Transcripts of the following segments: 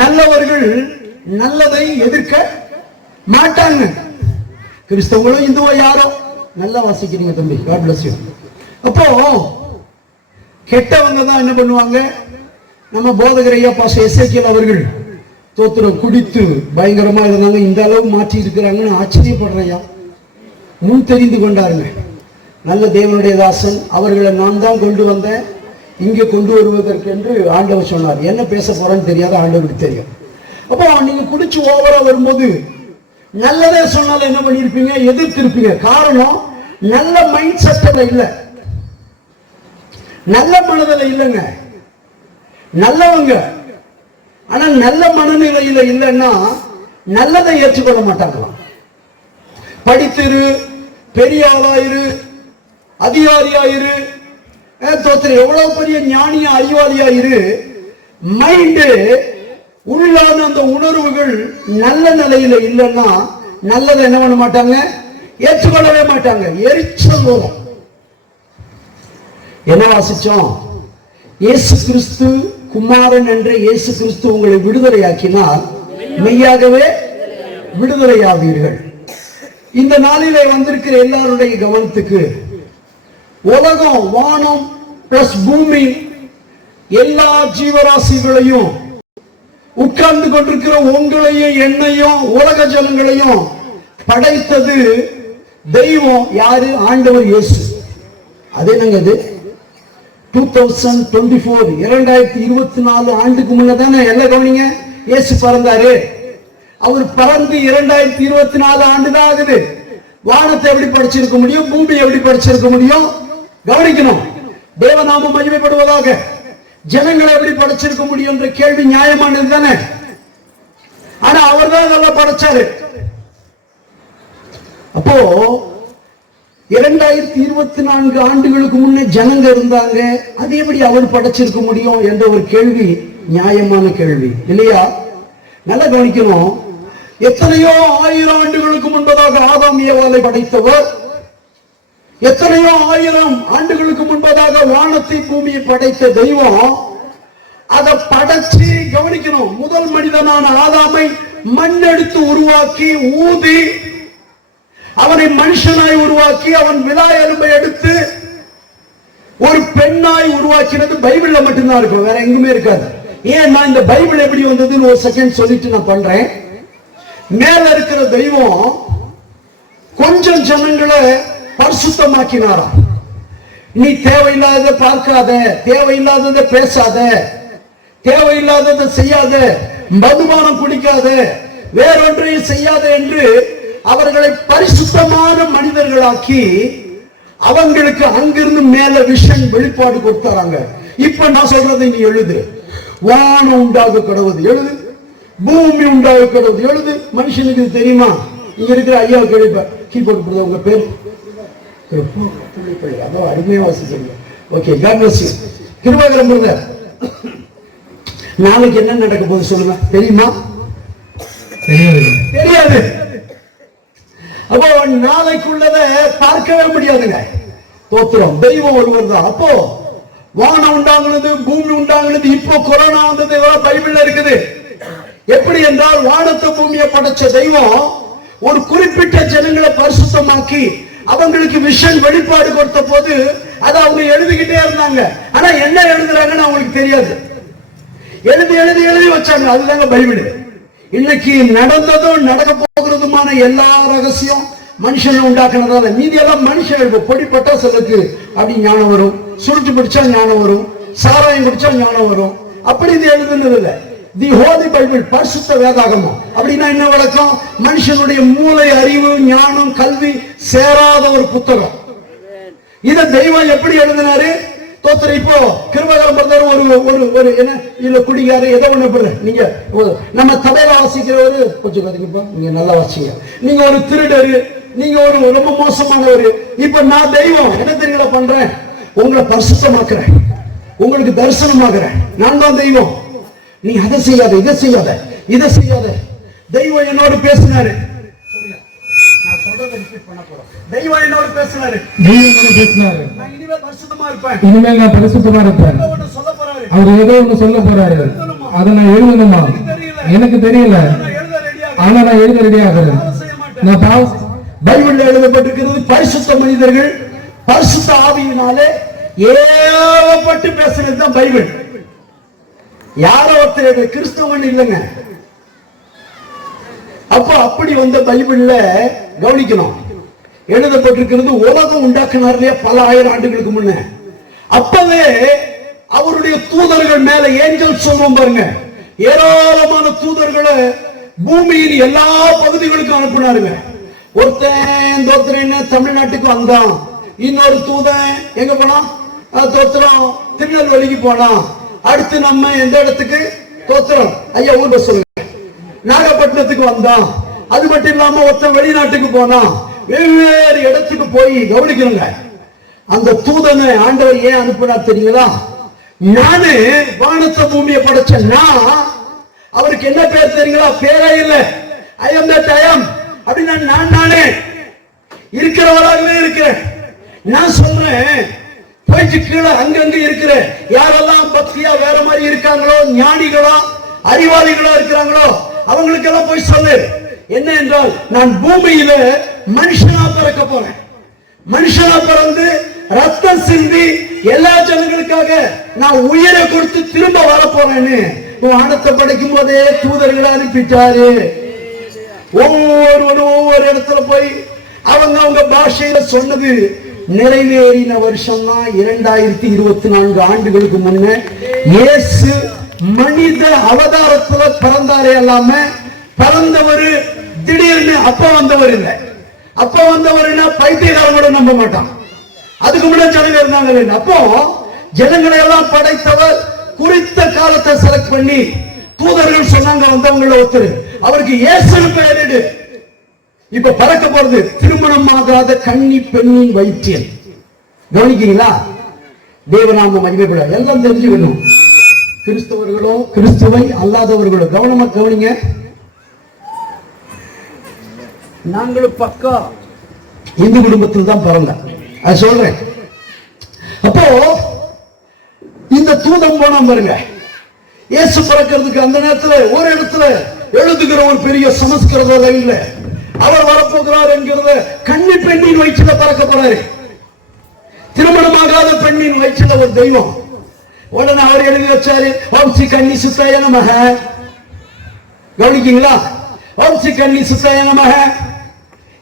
நல்லவர்கள் நல்லதை எதிர்க்க மாட்டாங்க. கிறிஸ்தவங்களும் இந்துவோ யாரோ நல்லா வாசிக்கிறீங்க தம்பி, காட் பிளஸ் யூ. அப்போ கெட்டவங்க தான் என்ன பண்ணுவாங்க, நம்ம போதகர் ஐயா பாஸ்டர் எசேக்கியேல் அவர்கள் தோத்திரம் குடித்து பயங்கரமா இருந்தாங்க, இந்த அளவு மாற்றி இருக்கிறாங்கன்னு ஆச்சரியப்படுறையா. முன் தெரிந்து கொண்டாருங்க. நல்ல தேவனுடைய தாசன் அவர்களை நான் தான் கொண்டு வந்தேன் இங்கே கொண்டு வருவதற்கு என்று ஆண்டவர் சொன்னார். என்ன பேச போறேன்னு தெரியாத ஆண்டவருக்கு தெரியும். அப்போ நீங்க குடிச்சு ஓவரா வரும்போது நல்லதே சொன்னாலும் என்ன பண்ணிருப்பீங்க, எதிர்த்திருப்பீங்க. காரணம் நல்ல மைண்ட் செட்ல இல்ல, நல்ல மனதில் இல்லைங்க. நல்லவங்க ஆனா நல்ல மனநிலையில இல்லைன்னா நல்லதை ஏற்றுக்கொள்ள மாட்டாங்களாம். படித்திரு, பெரிய ஆளாயிரு, அதிகாரியாயிரு, எவ்வளவு பெரிய ஞானியா அறிவாளியாயிரு, மைண்டு உள்ளான அந்த உணர்வுகள் நல்ல நிலையில இல்லைன்னா நல்லதை என்ன பண்ண மாட்டாங்க, ஏற்றுக்கொள்ளவே மாட்டாங்க. எரிச்சல் வரும். என்ன வாசிச்சோம், இயேசு கிறிஸ்து குமாரன் என்ற இயேசு கிறிஸ்து உங்களை விடுதலையாக்கினால் மெய்யாகவே விடுதலையாவீர்கள். இந்த நாளிலே வந்திருக்கிற எல்லாருடைய கவனத்துக்கு உலகம், வானம் பிளஸ் பூமி, எல்லா ஜீவராசிகளையும் உட்கார்ந்து கொண்டிருக்கிற உங்களையும் என்னையும் உலக ஜனங்களையும் படைத்தது தெய்வம். யாரு? ஆண்டவர் இயேசு. அது என்னங்க இது 2024 2024 ஆண்டுக்கு முன்னதானே எல்லாம் கவனிங்க, இயேசு பிறந்தாரு. அவர் பிறந்து 2024 ஆண்டு தான் ஆகுது. வானத்தை எப்படி படிச்சிருக்க முடியும், பூமி எப்படி படிச்சிருக்க முடியும்? கவனிக்கணும். தேவநாமம் மகிமைப்படுவதாக. ஜனங்களை எப்படி படைச்சிருக்க முடியும் என்ற கேள்வி நியாயமானது தானே. ஆனா அவர் தான் இதெல்லாம் படைச்சாரு. அப்போ 2024 ஆண்டுகளுக்கு முன்னே ஜனங்க இருந்தாங்க, அது எப்படி அவர் படைச்சிருக்க முடியும் என்ற ஒரு கேள்வி நியாயமான கேள்வி இல்லையா? நல்லா கவனிக்கணும். எத்தனையோ ஆயிரம் ஆண்டுகளுக்கு முன்பதாக ஆதாம் ஏவாளை படைத்தவர், எத்தனையோ ஆயிரம் ஆண்டுகளுக்கு முன்பதாக வானத்தை பூமியை படைத்த தெய்வம், அதை படைச்சு கவனிக்கணும். முதல் மனிதனான ஆதாமை மண் எடுத்து உருவாக்கி ஊதி அவனை மனுஷனாய் உருவாக்கி அவன் விலா எலும்பை எடுத்து ஒரு பெண்ணாய் உருவாக்கினது பைபிள்ல மட்டும்தான் இருக்கும், வேற எங்குமே இருக்காது. ஏன்னா இந்த பைபிள் எப்படி வந்ததுன்னு ஒரு செகண்ட் சொல்லிட்டு நான் பண்றேன். மேல இருக்கிற தெய்வம் கொஞ்சம் ஜனங்களை பரிசுத்தமாக்கினாரா. நீ தேவையில்லாத பார்க்காத, தேவையில்லாததை பேசாத, தேவையில்லாததை செய்யாத, மதுபானம் குடிக்காத, வேறொன்றையும் செய்யாத என்று அவர்களை பரிசுத்தமான மனிதர்களாக்கி அவங்களுக்கு அங்கிருந்து மேல விஷன் வெளிப்பாடு கொடுத்தாங்க. இப்ப நான் சொல்றதை நீ எழுது. வானம் உண்டாக கடவுது எழுது, பூமி உண்டாக கடவுது எழுது. மனுஷனுக்கு இது தெரியுமா? இங்க இருக்கிற ஐயா கேள்வி கீபோர்டு போடுறது உங்க பேர் அதோ அருமையா வாசிக்கிறீங்க. Okay, god bless you. Kirubakaran brother, நாளைக்கு என்ன நடக்க போகுது சொல்லுங்க, தெரியுமா? தெரியாது. அப்போ நாளைக்குள்ளதை பார்க்கவே முடியாதுங்க. தோத்திரம் தெய்வம் ஒருவர் தான். அப்போ வானம் உண்டாங்குனது, பூமி உண்டாங்குனது, இப்போ கொரோனா வந்தது, இதெல்லாம் பைபிள்ல இருக்குது. எப்படி என்றால் வானத்தை பூமியை படைச்ச தெய்வம் ஒரு குறிப்பிட்ட ஜனங்களை பரிசுத்தமாக்கி அவங்களுக்கு விஷன் வெளிப்பாடு கொடுத்த போது அதை அவங்க எழுதிக்கிட்டே இருந்தாங்க. ஆனா என்ன எழுதுறாங்கன்னு அவங்களுக்கு தெரியாது. எழுதி எழுதி எழுதி வச்சாங்க. அதுதாங்க பைபிள். இன்னைக்கு நடந்ததும் நடக்க போகிறதுமான எல்லா ரகசியம் மனுஷன் உண்டாக்குனதால. மீதி எல்லாம் மனுஷன் எழுது. பொடி பட்டாசலுக்கு அப்படி ஞானம் வரும், சுருட்டு பிடிச்சா ஞானம் வரும், சாராயம் குடிச்சா ஞானம் வரும். அப்படி இது எழுதுனது இல்லை. தி ஹோலி பைபிள், பரிசுத்த வேதாகமம். அப்படின்னா என்ன விளக்கம்? மனுஷனுடைய மூளை, அறிவு, ஞானம், கல்வி சேராத ஒரு புத்தகம். இத தெய்வம் எப்படி எழுதினாரு? தோத்திர இப்போ கிருபாகரம் பிரதர் ஒரு ஒரு என்ன இல்ல குடிகாரு ஏதோ ஒண்ணு. நீங்க நம்ம தலையில வாசிக்கிறவரு கொஞ்சம் கதைக்குப்பா, நீங்க நல்லா வாசிங்க. நீங்க ஒரு திருடரு, நீங்க ஒரு ரொம்ப மோசமானவரு. இப்ப நான் தெய்வம் என்ன தெரியல பண்றேன், உங்களை பரிசுத்தமாக்குறேன், உங்களுக்கு தரிசனமாக்குறேன். நான் தான் தெய்வம். நீ அதை செய்யாத, இதை செய்யாத, இதை செய்யாத. தெய்வம் என்னோடு பேசினாரு. நான் சொல்றதை ரிப்பீட் பண்ண போறேன். தெய்வம் என்னோடு பேசினாரு. நான் இனிமே பரிசுத்தமா இருப்பேன். இனிமேல் நான் பரிசுத்தமா இருப்பேன். அவர் ஏதோ ஒண்ணு சொல்ல போறாரு. அதை நான் எழுதணுமா? எனக்கு தெரியல, ஆனா நான் எழுத ரெடியாகிறேன். பைபிள்ல எழுதப்பட்டிருக்கிறது பரிசுத்த மனிதர்கள் பரிசுத்த ஆவியினாலே ஏவப்பட்டு பேசுறதுதான் பைபிள். யாரோ ஒருத்தர் கிறிஸ்தவன் இல்லைங்க. அப்ப அப்படி வந்த பைபிள்ல கவனிக்கணும், எழுதப்பட்டிருக்கிறது உலகம் உண்டாக்குனார் இல்லையா பல ஆயிரம் ஆண்டுகளுக்கு முன்ன. அப்பவே அவருடைய தூதர்கள் மேல ஏஞ்சல் சொல்றோம் பாருங்க, ஏராளமான தூதர்களை பூமியின் எல்லா பகுதிகளுக்கும் அனுப்பினாருங்க. ஒருத்தன் தமிழ்நாட்டுக்கு வந்தான், இன்னொரு தூதன் எங்க போனா தோத்திரம் திருநெல்வேலிக்கு போனான், அடுத்து நம்ம எந்த இடத்துக்கு தோத்திரம் ஐயா ஊர்ல சொல்லுங்க நாகப்பட்டினத்துக்கு வந்தான். அது மட்டும் இல்லாம ஒருத்தன் வெளிநாட்டுக்கு போனான். வெவ்வேறு இடத்துக்கு போய் கவனிக்கணுங்க. அந்த தூதனை ஆண்டவர் ஏன் அனுப்பினார் தெரியுங்களா? நானு வானத்தை பூமியை படைச்ச நான், அவருக்கு என்ன பேர் தெரியுங்களா? பேரே இல்லை. ஐ அம் தட் ஐ அம் அப்படின்னா நான் நானே இருக்கிறவராகவே இருக்கிறேன். நான் சொல்றேன், போயிட்டு கீழே அங்கங்க இருக்கிற யாரெல்லாம் பக்தியா வேற மாதிரி இருக்காங்களோ, ஞானிகளோ அறிவாளிகளோ இருக்கிறாங்களோ அவங்களுக்கெல்லாம் போய் சொல்லு என்ன என்றால், நான் பூமியில மனுஷனா பிறக்க போறேன். மனுஷனா பிறந்து ரத்தம் சிந்தி எல்லா ஜனங்களுக்காக நான் உயிரை கொடுத்து திரும்ப வர போறேன்னு வானத்தை படைக்கும் போதே தூதர்களை அனுப்பிட்டாரு. ஒவ்வொருவரும் ஒவ்வொரு இடத்துல போய் அவங்க பாஷையில சொன்னது நிறைவேறின வருஷம் தான் 2024 ஆண்டுகளுக்கு முன்ன இயேசு மனித அவதாரத்துல பிறந்தாரே இல்லாம பிறந்தவர் திடீர்னு அப்ப வந்தவர் இல்லை. அப்ப வந்தவர்னா பைத்தியக்காரங்களோட நம்ப மாட்டான். அதுக்கு முன்னாடி ஜனங்க இருந்தாங்க. அப்போ ஜனங்களை எல்லாம் படைத்தவர் குறித்த காலத்தை செலக்ட் பண்ணி தூதர்கள் சொன்னாங்க வந்தவங்கள ஒருத்தர், அவருக்கு இயேசுன்னு பெயரிடு. இப்ப பறக்க போறது திருமணம் ஆகாத கன்னி பெண்ணின் வைத்தியன். கவனிக்கீங்களா? தேவநாம மகிமைப்பட எல்லாம் தெரிஞ்சுக்கணும். கிறிஸ்தவர்களோ கிறிஸ்துவை அல்லாதவர்களோ கவனமா கவனிங்க. நாங்களும் பக்கா இந்து குடும்பத்தில் தான் பிறந்தேன், அது சொல்றேன். அப்போ இந்த தூதம் போனா பாருங்க, இயேசு பிறக்கிறதுக்கு அந்த நேரத்துல ஒரு இடத்துல எழுதுகிற ஒரு பெரிய சமஸ்கிருத லைன்ல அவர் வரப்போகிறார் என்கிறத கன்னி பெண்ணின் வயிற்றுல பறக்க போறாரு. திருமணமாகாத பெண்ணின் வயிற்றுல ஒரு தெய்வம். உடனே அவர் எழுதி வச்சாரு, ஓம் ஸ்ரீ கன்னி சுத்தாய நமக. கவனிக்கீங்களா? ஓம் ஸ்ரீ கன்னி சுத்தாய நமக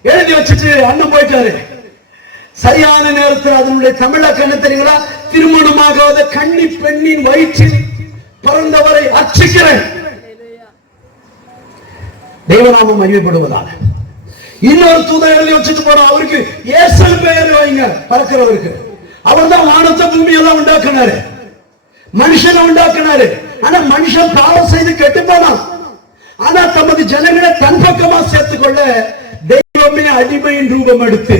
எழுதி வச்சுட்டு அண்ணன் போயிட்டாரு. சரியான நேரத்தில் அதனுடைய தமிழாக்க என்ன தெரியுங்களா? திருமணமாகாத கன்னி பெண்ணின் வயிற்றில் பிறந்தவரை அர்ச்சிக்கிறேன். தெய்வநாமம் மகிமைப்படுவதால் இன்னொரு தூதர் எழுதி வச்சுட்டு போறோம், அவருக்கு இயேசு பெயர் வைங்க பறக்கிறவருக்கு. அவர் தான் வானத்தை பூமி எல்லாம் உண்டாக்குனாரு, மனுஷனை உண்டாக்குனாரு. ஆனா மனுஷன் பாவம் செய்து கெட்டு போனான். ஆனா தமது ஜனங்களை தன் பக்கமா சேர்த்துக்கொள்ள தெய்வமே அடிமையின் ரூபம் எடுத்து,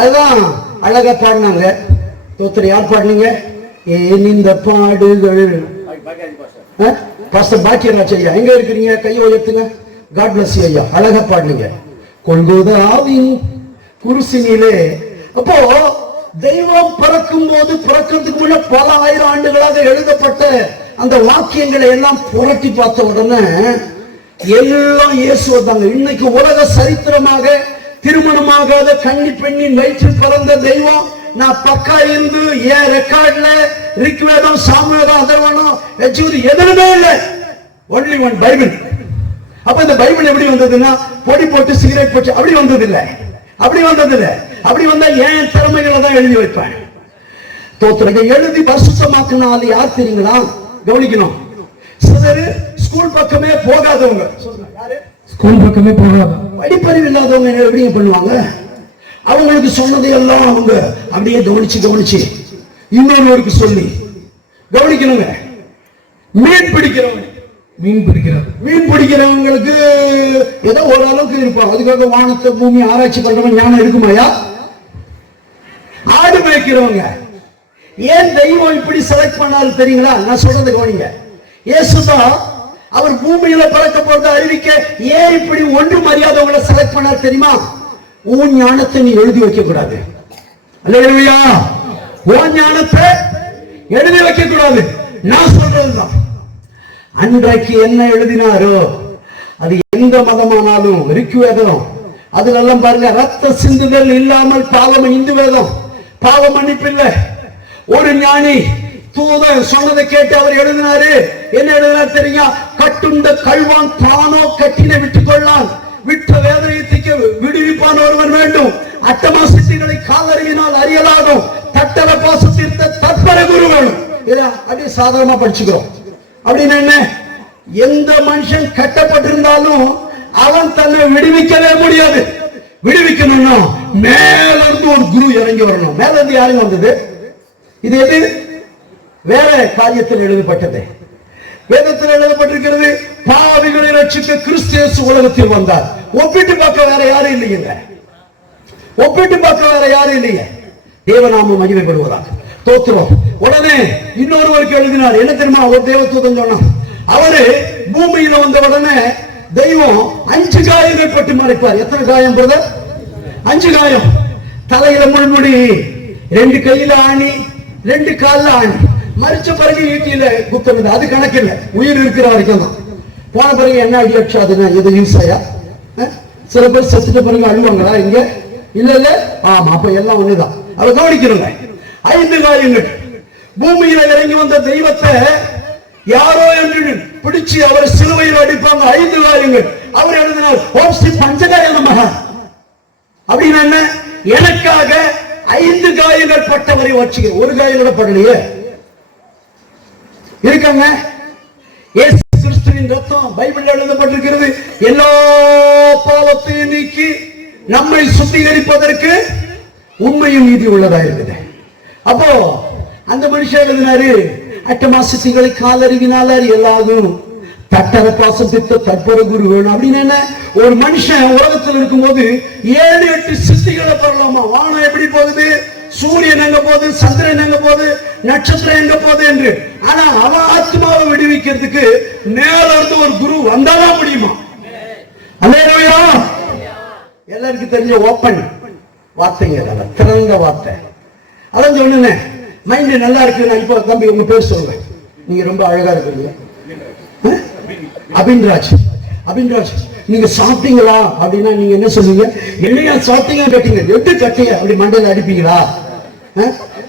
அதுதான் அழகா பாடினாங்க. தோத்திரம் யார் பாடினீங்க? ஏன் இந்த பாடுகள்? பாஸ்டர் பாக்கியராஜ் ஐயா எங்க இருக்கிறீங்க? கையை உயர்த்துங்க. காட் பிளஸ் யூ ஐயா, அழகா பாடுனீங்க. கொள்கோதாவின் குருசினிலே. அப்போ தெய்வம் பிறக்கும் போது, பிறக்கிறதுக்கு முன்ன பல ஆயிரம் ஆண்டுகளாக எழுதப்பட்ட அந்த வாக்கியங்களை எல்லாம் புரட்டி பார்த்த உடனே எல்லாம் இயேசு வந்தாங்க. இன்னைக்கு உலக சரித்திரமாக திருமணமாகாத கன்னி பெண்ணின் வயிற்றில் பிறந்த தெய்வம் நான் பக்கா இருந்து என் ரெக்கார்ட்ல ரிக்வேதம், சாமுவேதம், அதர்வனம், எஜூரி எதுவுமே இல்லை. Only one Bible. அப்ப இந்த பைபிள் எப்படி வந்ததுன்னா பொடி போட்டு சிகரெட் போட்டு அப்படி வந்தது இல்லை. அப்படி வந்தது இல்லை. அப்படி வந்தா என் திறமைகளை தான் எழுதி வைப்பேன். தோத்திரங்கள் எழுதி பரிசுத்தமாக்குனால யார் தெரியுங்களா? கவனிக்கணும். சிலர் ஸ்கூல் பக்கமே போகாதவங்க, ஸ்கூல் பக்கமே போகாத படிப்பறிவு இல்லாதவங்க எப்படிங்க பண்ணுவாங்க? அவங்களுக்கு சொன்னதை எல்லாம் அவங்க அப்படியே கவனிச்சு கவனிச்சு இன்னொருவருக்கு சொல்லி கவனிக்கணுங்க. மீன் பிடிக்கிறவங்களுக்கு ஏதோ ஓரளவுக்கு இருப்பாங்க. அதுக்காக வானத்தை பூமி ஆராய்ச்சி பண்றவங்க ஞானம் இருக்குமாயா? ஆடு மேய்க்கிறவங்க ஏன் தெய்வம் இப்படி செலக்ட் பண்ணாரு தெரியுங்களா? நான் சொல்றது கவனிங்க. இயேசுதா அவர் பூமியில பிறக்க போறது அறிவிக்க ஏன் இப்படி ஒன்று மரியாதைகளை செலக்ட் பண்ணார் தெரியுமா? உன் ஞானத்தை நீ எழுதி வைக்க கூடாது. அல்லேலூயா. உன் ஞானத்தை எழுதி வைக்க கூடாது. நான் சொல்றதுதான். அன்றைக்கு என்ன எழுதினாரோ அது எந்த மதமானாலும் ரிக்கு வேதம் அதுலெல்லாம் பாருங்க, ரத்த சிந்துதல் இல்லாமல் பாவம், இந்து வேதம் பாவ மன்னிப்பு இல்லை. ஒரு ஞானி தூதன் சொன்னதை கேட்டு அவர் எழுதினாரு. என்ன எழுதினார் தெரியுங்க? கட்டுண்ட கல்வான் தானோ கட்டினை விட்டுக் கொள்ளான், விட்ட வேதனையத்திற்கு விடுவிப்பான் ஒருவன் வேண்டும். அட்டமா சித்திகளை காலறியினால் அறியலாகும், தட்டல பாசத்திற்கு தற்பர குரு வேணும். இதை அப்படியே சாதாரணமா படிச்சுக்கிறோம். அப்படின்னு என்ன? எந்த மனுஷன் கட்டப்பட்டிருந்தாலும் அவன் தன்னை விடுவிக்கவே முடியாது. விடுவிக்கணும்னா மேல இருந்து ஒரு குரு இறங்கி வரணும். மேல இருந்து யாருங்க வந்தது? இது எது? வேற காரியத்தில் எழுதப்பட்டது. வேதத்தில் எழுதப்பட்டிருக்கிறது, பாவிகளை ரட்சிக்க கிறிஸ்து இயேசு உலகத்தில் வந்தார். ஒப்பிட்டு பார்க்க வேற யாரும் இல்லைங்க. ஒப்பிட்டு பார்க்க வேற யாரும் இல்லையே. தேவநாமம் மகிமைப்படுவதாக. தோத்துறோம். உடனே இன்னொருவருக்கு எழுதினார். என்ன தெரியுமா? ஒரு தேவதூதன் சொன்னான். அவரு பூமியில வந்த உடனே தெய்வம் 5 காயங்கள் பட்டு மறைப்பார். எத்தனை காயம் பிரதர்? 5 காயம். தலையில முள்முடி, 2 கையில ஆணி, 2 கால்ல ஆணி. மறிச்ச பிறகு ஈட்டியில குத்துறது அது கணக்கு இல்லை, உயிர் இருக்கிற வரைக்கும் தான். போன பிறகு என்ன அடி அடிச்சாதுன்னா இது இம்சையா? சில பேர் செத்துட்ட பிறகு அழுவாங்களா? இங்க இல்ல இல்ல. ஆமா, அப்ப எல்லாம் ஒண்ணுதான். அதை கவனிக்கிறோங்க. 5 காயங்கள். பூமியில இறங்கி வந்த தெய்வத்தை யாரோ என்று பிடிச்சு அவர் சிலுவையில் அடிப்பாங்க. 5 காயங்கள். அவர் எழுதினார், ஓம் ஸ்ரீ பஞ்சகாய நமஹ. அப்படின்னு என்ன? எனக்காக 5 காயங்கள் பட்டவரை வச்சுக்க. ஒரு காயம் கூட படலையே இருக்காங்க. இயேசு கிறிஸ்துவின் ரத்தம் பைபிள் எழுதப்பட்டிருக்கிறது. எல்லா பாவத்தையும் நீக்கி நம்மை சுத்திகரிப்பதற்கு உண்மையும் நீதி உள்ளதா இருக்குது. அப்போ அந்த மனுஷன் எழுதினாரு, அட்டமா சித்திகளை காலறிவினால் அறியலாகும், தட்டர பாசம் திட்ட தற்பர குரு வேணும். அப்படின்னு என்ன? ஒரு மனுஷன் உலகத்தில் இருக்கும்போது 7-8 சித்திகளை பெறலாமா? வானம் எப்படி போகுது, சூரியன் எங்க போகுது, சந்திரன் எங்க போகுது, நட்சத்திரம் எங்க போகுது என்று. ஆனா அவன் ஆத்மாவை விடுவிக்கிறதுக்கு மேல இருந்து ஒரு குரு வந்தாதான் முடியுமா? அல்லேலூயா. எல்லாருக்கும் தெரிஞ்ச ஓப்பன் வார்த்தைங்க, திறந்த வார்த்தை. அதான் சொன்னேன், மைண்ட் நல்லா இருக்கு. நான் இப்போ தம்பி உங்க பேர் சொல்லுங்க. நீங்க ரொம்ப அழகா இருக்கீங்க. அபின்ராஜ். அபின்ராஜ், நீங்க சாப்பிட்டீங்களா அப்படின்னா நீங்க என்ன சொல்லுவீங்க? என்னையா சாப்பிட்டீங்க கேட்டீங்க, எட்டு கட்டிய அப்படி மண்டையில அடிப்பீங்களா?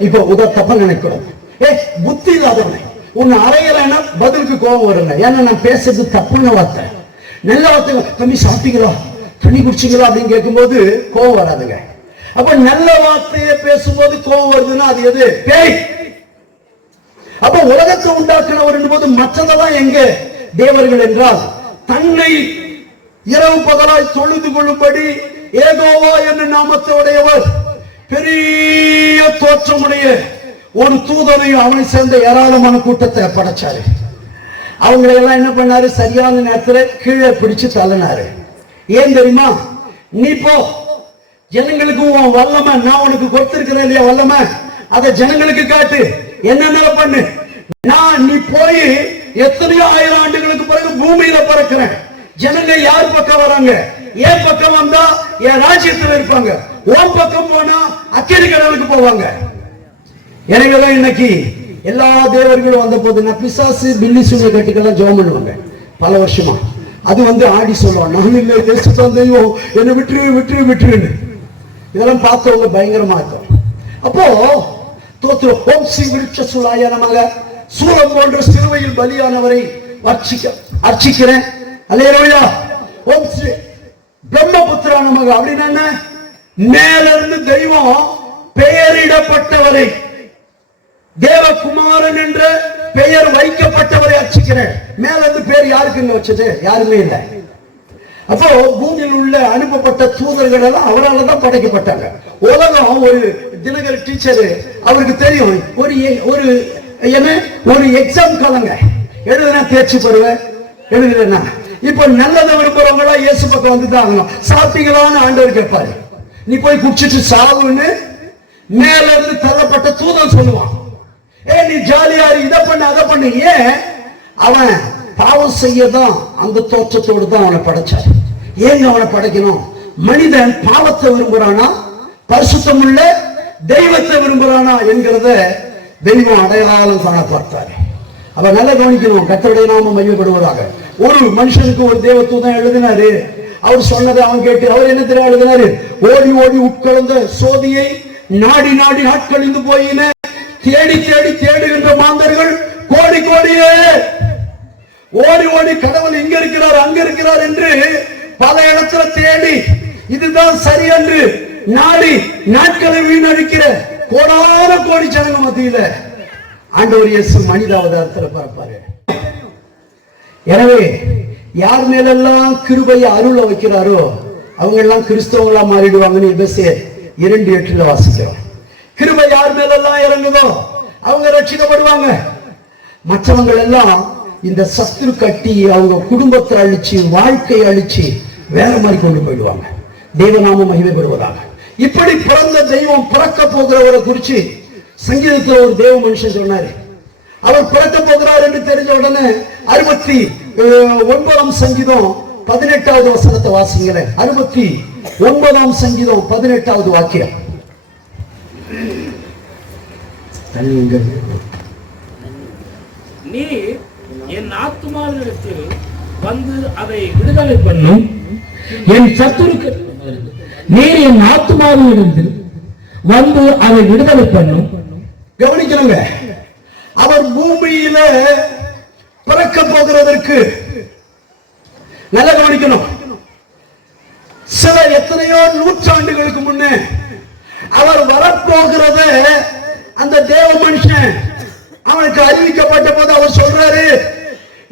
இப்போ தப்பா நினைக்கூடாது. புத்தி இல்லாதவனை உன்னை அறையலைன்னா பதிலுக்கு கோபம் வருங்க. ஏன்னா நான் பேசுறது தப்புன்னு வார்த்தை. நல்ல வார்த்தை. தம்பி சாப்பிட்டீங்களா, தண்ணி குடிச்சீங்களா அப்படின்னு கேட்கும்போது கோபம் வராதுங்க. அப்ப நல்ல வார்த்தையை பேசும்போது கோபம் வருதுன்னா அது எது? பேய். அப்ப உலகத்தை உண்டாக்குனவர் போது மற்றதெல்லாம் எங்க தேவர்கள் என்றால், தன்னை இரவு பகலாய் தொழுது கொள்ளும்படி ஏகோவா என்ற நாமத்தோடையவர் பெரிய தோற்றமுடைய ஒரு தூதனையும் அவனை சேர்ந்த ஏராளமான கூட்டத்தை படைச்சாரு. அவங்களை எல்லாம் என்ன பண்ணாரு? சரியான நேரத்தில் கீழே பிடிச்சு தள்ளினாரு. ஏன் தெரியுமா? நீ போ, ஜனங்களுக்கு உன் வல்லமை நான் உனக்கு கொடுத்திருக்கிறேன் இல்லையா வல்லமை, அதை ஜனங்களுக்கு காட்டு, என்ன பண்ணு. நீ போய் எத்தனையோ 1000 ஆண்டுகளுக்கு பிறகு பூமியில பிறக்கிறேன். ஜனங்க யார் பக்கம் வராங்க? என் பக்கம் வந்தா என் ராஜ்யத்தில் இருப்பாங்க, உன் பக்கம் போனா அக்கினி கடலுக்கு போவாங்க. எனக்கெல்லாம் இன்னைக்கு எல்லா தேவர்களும் வந்த போது நான் பிசாசு பில்லி சூரிய கட்டிக்கெல்லாம் ஜெபம் பண்ணுவாங்க பல வருஷமா. அது ஆடி சொல்லுவான், நான் இல்லை தேசத்தான் தெய்வம், என்னை விட்டுரு விட்டுரு விட்டுருன்னு. இதெல்லாம் பார்த்தவங்க பயங்கரமா இருக்கும். அப்போ தோத்திரம் ஓம் ஸ்ரீ விருட்ச சூலாய நமக, சூலம் போன்ற சிலுவையில் பலியானவரை அர்ச்சிக்கிறேன். அல்லேலூயா. ஓம் ஸ்ரீ பிரம்மபுத்திரா நமக. அப்படின்னு என்ன? மேல இருந்து தெய்வம் பெயரிடப்பட்டவரை, தேவகுமாரன் என்ற பெயர் வைக்கப்பட்டவரை அர்ச்சிக்கிறேன். மேல இருந்து பேர் யாருக்குங்க வச்சது? யாருமே இல்லை. அப்போ பூமியில் உள்ள அனுப்பப்பட்ட தூதர்கள் எல்லாம் அவரால் தான் படைக்கப்பட்டாங்க. உலகம் ஒரு தினகர் டீச்சர், அவருக்கு தெரியும் ஒரு எக்ஸாம் காலங்க, எழுதுனா தேர்ச்சி பெறுவேன், எழுதுனா. இப்ப நல்லதை விரும்புறவங்க எல்லாம் இயேசு பக்கம் வந்துதான் ஆகணும். சாப்பிட்டீங்களான்னு ஆண்டவர் கேட்பாரு. நீ போய் குடிச்சிட்டு சாவுன்னு மேல இருந்து தள்ளப்பட்ட தூதன் சொல்லுவான். நீ ஜாலியாரு, இதை பண்ணு அதை பண்ணு. ஏன்? அவன் பாவம் செய்யதான் அந்த தோற்றத்தோடு தான் அவனை படைச்சார். ஏங்க அவனை படைக்கணும்? மனிதன் பாவத்தை விரும்புறானா, பரிசுத்தம் உள்ள தெய்வத்தை விரும்புறானா என்கிறத தெய்வம் அடையாளம் காண பார்த்தாரு. அவ நல்லா கவனிக்கணும். கர்த்தருடைய நாமம் மகிமைப்படுவதாக. ஒரு மனுஷனுக்கு ஒரு தேவதூதன் எழுதினாரு. அவர் சொன்னதை அவன் கேட்டு அவர் என்ன தெரியும் எழுதினாரு? ஓடி ஓடி உட்கலந்த சோதியை நாடி நாடி நாட்கழிந்து போயின, தேடி தேடி தேடுகின்ற மாந்தர்கள் கோடி கோடியே. ஓடி ஓடி கடவுள் இங்க இருக்கிறார் அங்க இருக்கிறார் என்று பல இடத்துல தேடி இதுதான் சரி என்று நாடி நாட்களை வீணடிக்கிற கோடான கோடி ஜனங்க மத்தியில ஆண்டவர் இயேசு மனித அவதாரத்துல பரப்பாரு. எனவே யார் மேலெல்லாம் கிருபையை அருள வைக்கிறாரோ அவங்க எல்லாம் கிறிஸ்தவங்களா மாறிடுவாங்கன்னு எபேசியர் 2:8 வாசிக்கிறோம். கிருபை யார் மேலெல்லாம் இறங்குதோ அவங்க ரட்சிக்கப்படுவாங்க. மற்றவங்க எல்லாம் இந்த சத்துரு கட்டி அவங்க குடும்பத்தை அழிச்சு வாழ்க்கையை அழிச்சு வேற மாதிரி கொண்டு போயிடுவாங்க. தேவநாமம் மகிமைப்படுவதாக. இப்படி பிறந்த தெய்வம் பிறக்க போகிறவரை குறிச்சு சங்கீதத்தில் ஒரு தேவ மனுஷன் சொன்னாரு. அவர் பிறக்க போகிறார் என்று தெரிஞ்ச உடனே 69 சங்கீதம் 18வது வசனத்தை வாசிங்களேன். 69 சங்கீதம் 18வது வாக்கியம். நீ என் ஆத்துமாவினிடத்தில் வந்து அதை விடுதலை பண்ணும், என் சத்துருக்கு நீர் என் ஆத்துமாவினிடத்தில் வந்து அதை விடுதலை பண்ணும். கவனிக்கணுங்க, அவர் பூமியில பிறக்க போகிறதற்கு நல்ல கவனிக்கணும். சில எத்தனையோ நூற்றாண்டுகளுக்கு முன்னே அவர் வரப்போகிறத அந்த தேவ மனுஷன் அவனுக்கு அறிவிக்கப்பட்ட போது அவர் சொல்றாரு,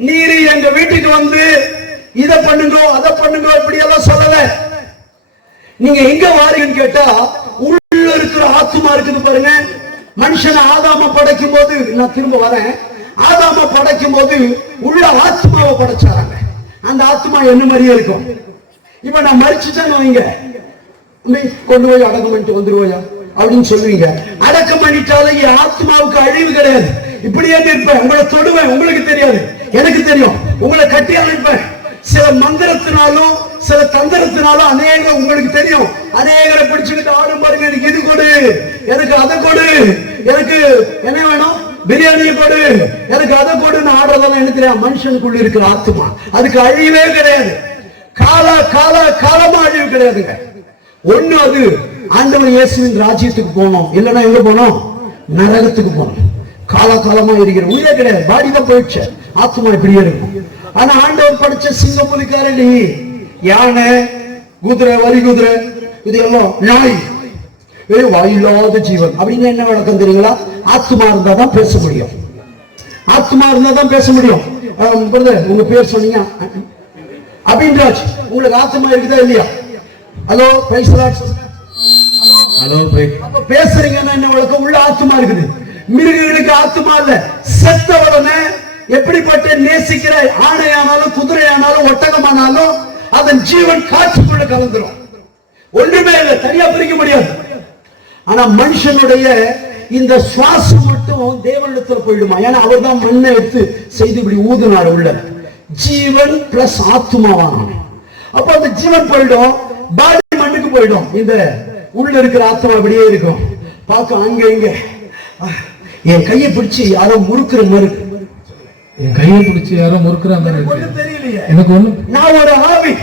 நீர் எங்க வீட்டுக்கு வந்து இதை பண்ணுங்க அதை பண்ணுங்க இப்படி எல்லாம் சொல்லல. நீங்க எங்க வாரீங்கன்னு கேட்டா உள்ள இருக்கிற ஆத்துமா இருக்குது பாருங்க. மனுஷனை ஆதாம படைக்கும் போது, நான் திரும்ப வரேன், ஆதாம படைக்கும் போது உள்ள ஆத்மாவை படைச்சாராங்க. அந்த ஆத்மா என்ன மாதிரியே இருக்கும். இப்ப நான் மறிச்சுட்டேன்னு வைங்க, கொண்டு போய் அடக்கம் பண்ணிட்டு வந்துருவோயா அப்படின்னு சொல்லுவீங்க. அடக்கம் பண்ணிட்டாலும் என் ஆத்மாவுக்கு அழிவு கிடையாது. இப்படியே இருப்பேன், உங்களை தொடுவேன், உங்களுக்கு தெரியாது, எனக்கு தெரியும். உங்களை கட்டி அழைப்பேன். சில மந்திரத்தினாலும் சில தந்திரத்தினாலும் அநேக உங்களுக்கு தெரியும். அநேகரை பிடிச்சுக்கிட்டு ஆடும் பாருங்க, எனக்கு இது கொடு, எனக்கு அதை கொடு, எனக்கு என்ன வேணும், பிரியாணியை கொடு, எனக்கு அதை கொடுன்னு ஆடுறதெல்லாம் என்ன தெரியும்? மனுஷனுக்குள்ள இருக்கிற ஆத்மா, அதுக்கு அழிவே கிடையாது. காலமா அழிவு கிடையாதுங்க. ஒண்ணு அது ஆண்டவர் இயேசுவின் ராஜ்யத்துக்கு போனோம், இல்லைன்னா எங்க போனோம்? நரகத்துக்கு போனோம். காலமா இருக்கிற உயிரே கிடையாது, பாடி தான் போயிடுச்சு, ஆத்மா இப்படியே இருக்கும். ஆனா ஆண்டவர் படிச்ச சிங்க புலிக்காரடி, யானை, குதிரை, வரி குதிரை, இது எல்லாம் நாய், வாயில்லாத ஜீவன் அப்படின்னு என்ன வழக்கம் தெரியுங்களா? ஆத்மா இருந்தா தான் பேச முடியும். ஆத்மா இருந்தா தான் பேச முடியும். உங்க பேர் சொன்னீங்க அப்படின்றாச்சு, உங்களுக்கு ஆத்மா இருக்குதா இல்லையா? ஹலோ பிரைஸ் லார்ட், ஹலோ அப்ப பேசுறீங்கன்னா என்ன வழக்கம்? உள்ள ஆத்மா இருக்குது. மிருகங்களுக்கு ஆத்மா இல்ல. செத்த உடனே எப்படிப்பட்ட நேசிக்கிற ஆணையானாலும் குதிரையானாலும் ஒட்டகமானாலும் அதன் ஜீவன் காற்றுக்குள்ள கலந்துரும். ஒன்றுமே இல்லை, தனியா பிரிக்க முடியாது. ஆனா மனுஷனுடைய இந்த சுவாசம் மட்டும் தேவனிடத்துல போயிடுமா? ஏன்னா அவர் தான் மண்ணை எடுத்து செய்து இப்படி ஊதுனார். உள்ள ஜீவன் பிளஸ் ஆத்மாவான, அப்ப அந்த ஜீவன் போயிடும், பாடி மண்ணுக்கு போயிடும். இந்த உள்ள இருக்கிற ஆத்மா அப்படியே இருக்கும். பார்க்க அங்க இங்க என் கையை பிடிச்சு யாரோ முறுக்குற மாதிரி, என் கையை பிடிச்சு யாரோ முறுக்குற மாதிரி தெரியலையே எனக்கு ஒண்ணு. நான் ஒரு ஆவி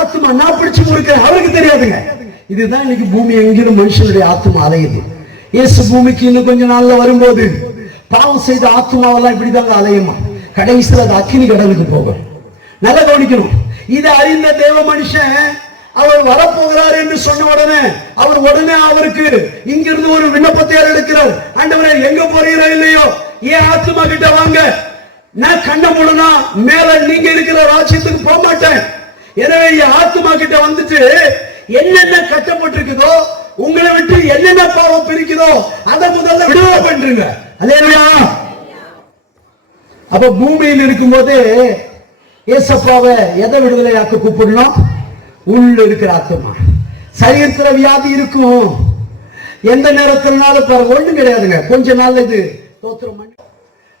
ஆத்மா, நான் பிடிச்சு முறுக்கிறேன், அவருக்கு தெரியாதுங்க. இதுதான் இன்னைக்கு பூமி எங்கிலும் மனுஷனுடைய ஆத்மா அலையுது. இயேசு பூமிக்கு இன்னும் கொஞ்ச நாள்ல வரும்போது பாவம் செய்த ஆத்மாவெல்லாம் இப்படிதாங்க அலையுமா. கடைசியில் அது அக்கினி கடலுக்கு போகும். நல்லா கவனிக்கணும். இதை அறிந்த தேவ மனுஷன் அவர் வரப்போகிறார் என்று சொன்ன உடனே அவருக்கு இங்கிருந்து ஒரு விண்ணப்பத்தை எடுக்கிறார். ஆண்டவரே, எங்க போறீரோ இல்லையோ, ஏன் ஆத்மா கிட்ட வாங்க, நான் கண்ண முழுனா மேல நீங்க இருக்கிற ராஜ்யத்துக்கு போக மாட்டேன். எனவே என் ஆத்மா கிட்ட வந்துட்டு என்னென்ன கட்டப்பட்டிருக்குதோ, உங்களை விட்டு என்னென்ன பாவம் பிரிக்குதோ அதை முதல்ல விடுதலை பண்றீங்க. அல்லேலூயா. அப்ப பூமியில் இருக்கும் போது ஏசப்பாவை எதை விடுதலையாக்க கூப்பிடணும்? உள்ள இருக்கிற ஆத்மா. சரீரத்துல வியாதி இருக்கும், எந்த நேரத்தினாலும் ஒண்ணும் கிடையாதுங்க. கொஞ்ச நாள் இது தோத்திரம்.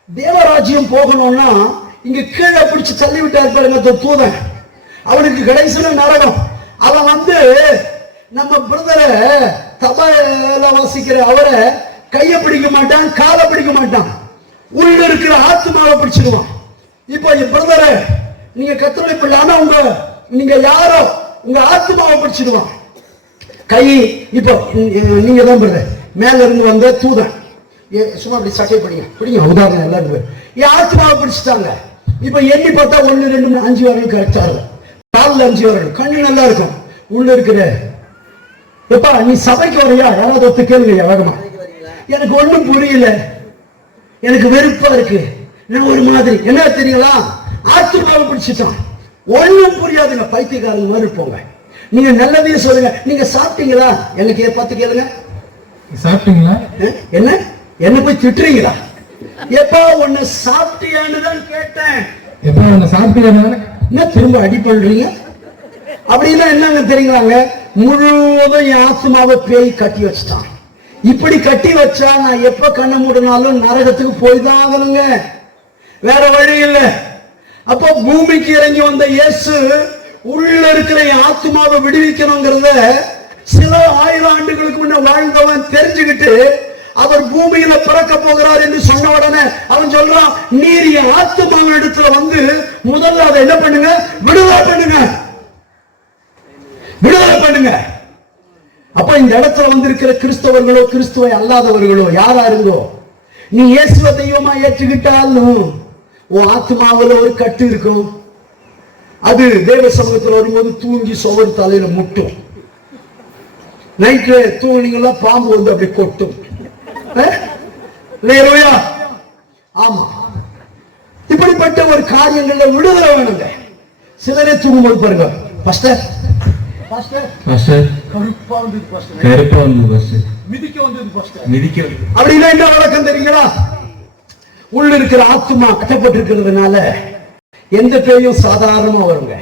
தேவராஜ்யம் போகணும்னா இங்க கீழே பிடிச்சு தள்ளி விட்டாரு பாருங்க தூதன், அவனுக்கு கடைசியில நரகம். அவன் வந்து நம்ம பிரதரை தபையில வாசிக்கிற அவரை கையை பிடிக்க மாட்டான், காலை பிடிக்க மாட்டான். உள்ள இருக்கிற ஆத்மாவை பிடிச்சிடுவான். இப்போ பிரதரே, நீங்க கத்தருடைய பிள்ளை, ஆனா நீங்க யாரோ உங்க ஆத்மாவை பிடிச்சிடுவான். கை இப்போ நீங்க தான் பிரதர், மேல இருந்து வந்த தூதன், சும்மா அப்படி சட்டை பிடிங்க உதாரணம் எல்லாரும் என் ஆத்மாவை பிடிச்சிட்டாங்க. இப்ப எண்ணி பார்த்தா 1 2 3 5 வரலும் கரெக்டா இருக்கும். காலில் 5 வரலும், கண்ணு நல்லா இருக்கும். உள்ள இருக்கிற எப்பா நீ சபைக்கு வரையா, யாராவது ஒத்து கேளுங்க வேகமா. எனக்கு ஒண்ணும் புரியல, எனக்கு வெறுப்பா இருக்கு, நான் ஒரு மாதிரி என்ன தெரியுங்களா, ஆத்மாவை பிடிச்சிட்டான். ஒண்ணும் புரியாதுங்க, பைத்தியக்காரங்க மாதிரி இருப்போங்க. நீங்க நல்லதையே சொல்லுங்க. நீங்க சாப்பிட்டீங்களா, எனக்கு பார்த்து கேளுங்க. சாப்பிட்டீங்களா? என்ன போய் திட்டுறீங்களா? எப்பா உன்னை சாப்பிட்டியான்னு தான் கேட்டேன். எப்பா உன்னை சாப்பிட்டியா? என்ன திரும்ப அடி பண்றீங்க? அப்படின்னா என்னங்க தெரியுங்களாங்க, முழுவதும் என் ஆத்மாவை பேய் கட்டி வச்சுட்டான். இப்படி கட்டி வச்சா நான் எப்ப கண்ண மூடினாலும் நரகத்துக்கு போய் தான் ஆகணுங்க, வேற வழி இல்லை. அப்போ பூமிக்கு இறங்கி வந்த இயேசு உள்ள இருக்கிற என் ஆத்மாவை விடுவிக்கணுங்கிறத சில 1000 ஆண்டுகளுக்கு முன்ன வாழ்ந்தவன் தெரிஞ்சுக்கிட்டு அவர் பூமியில பிறக்க போகிறார் என்று சொன்ன உடனே அவன் சொல்றான், நீர் என் ஆத்மாவின் இடத்துல வந்து முதல்ல அதை என்ன பண்ணுங்க, விடுதலை பண்ணுங்க, விடுதலை பண்ணுங்க. அப்ப இந்த இடத்துல வந்திருக்கிற கிறிஸ்தவர்களோ கிறிஸ்துவை அல்லாதவர்களோ யாரா இருந்தோ, நீ இயேசுவை தெய்வமா ஏற்றுக்கிட்டாலும் உன் ஆத்மாவில் ஒரு கட்டு இருக்கும். அது தேவ சமூகத்தில் வரும்போது தூங்கி சோறு தலையில முட்டும். நைட்ல தூங்கினீங்களா பாம்பு வந்து அப்படி கொட்டும். ஆமா, இப்படிப்பட்ட ஒரு காரியங்கள்ல விடுதலை வேணுங்க. சிலரே தூங்கும்போது பாருங்க, அப்படின்னா என்ன வழக்கம் தெரியுங்களா, உள்ள இருக்கிற ஆத்மா கட்டப்பட்டிருக்கிறதுனால எந்த பேயும் சாதாரணமா வருங்க.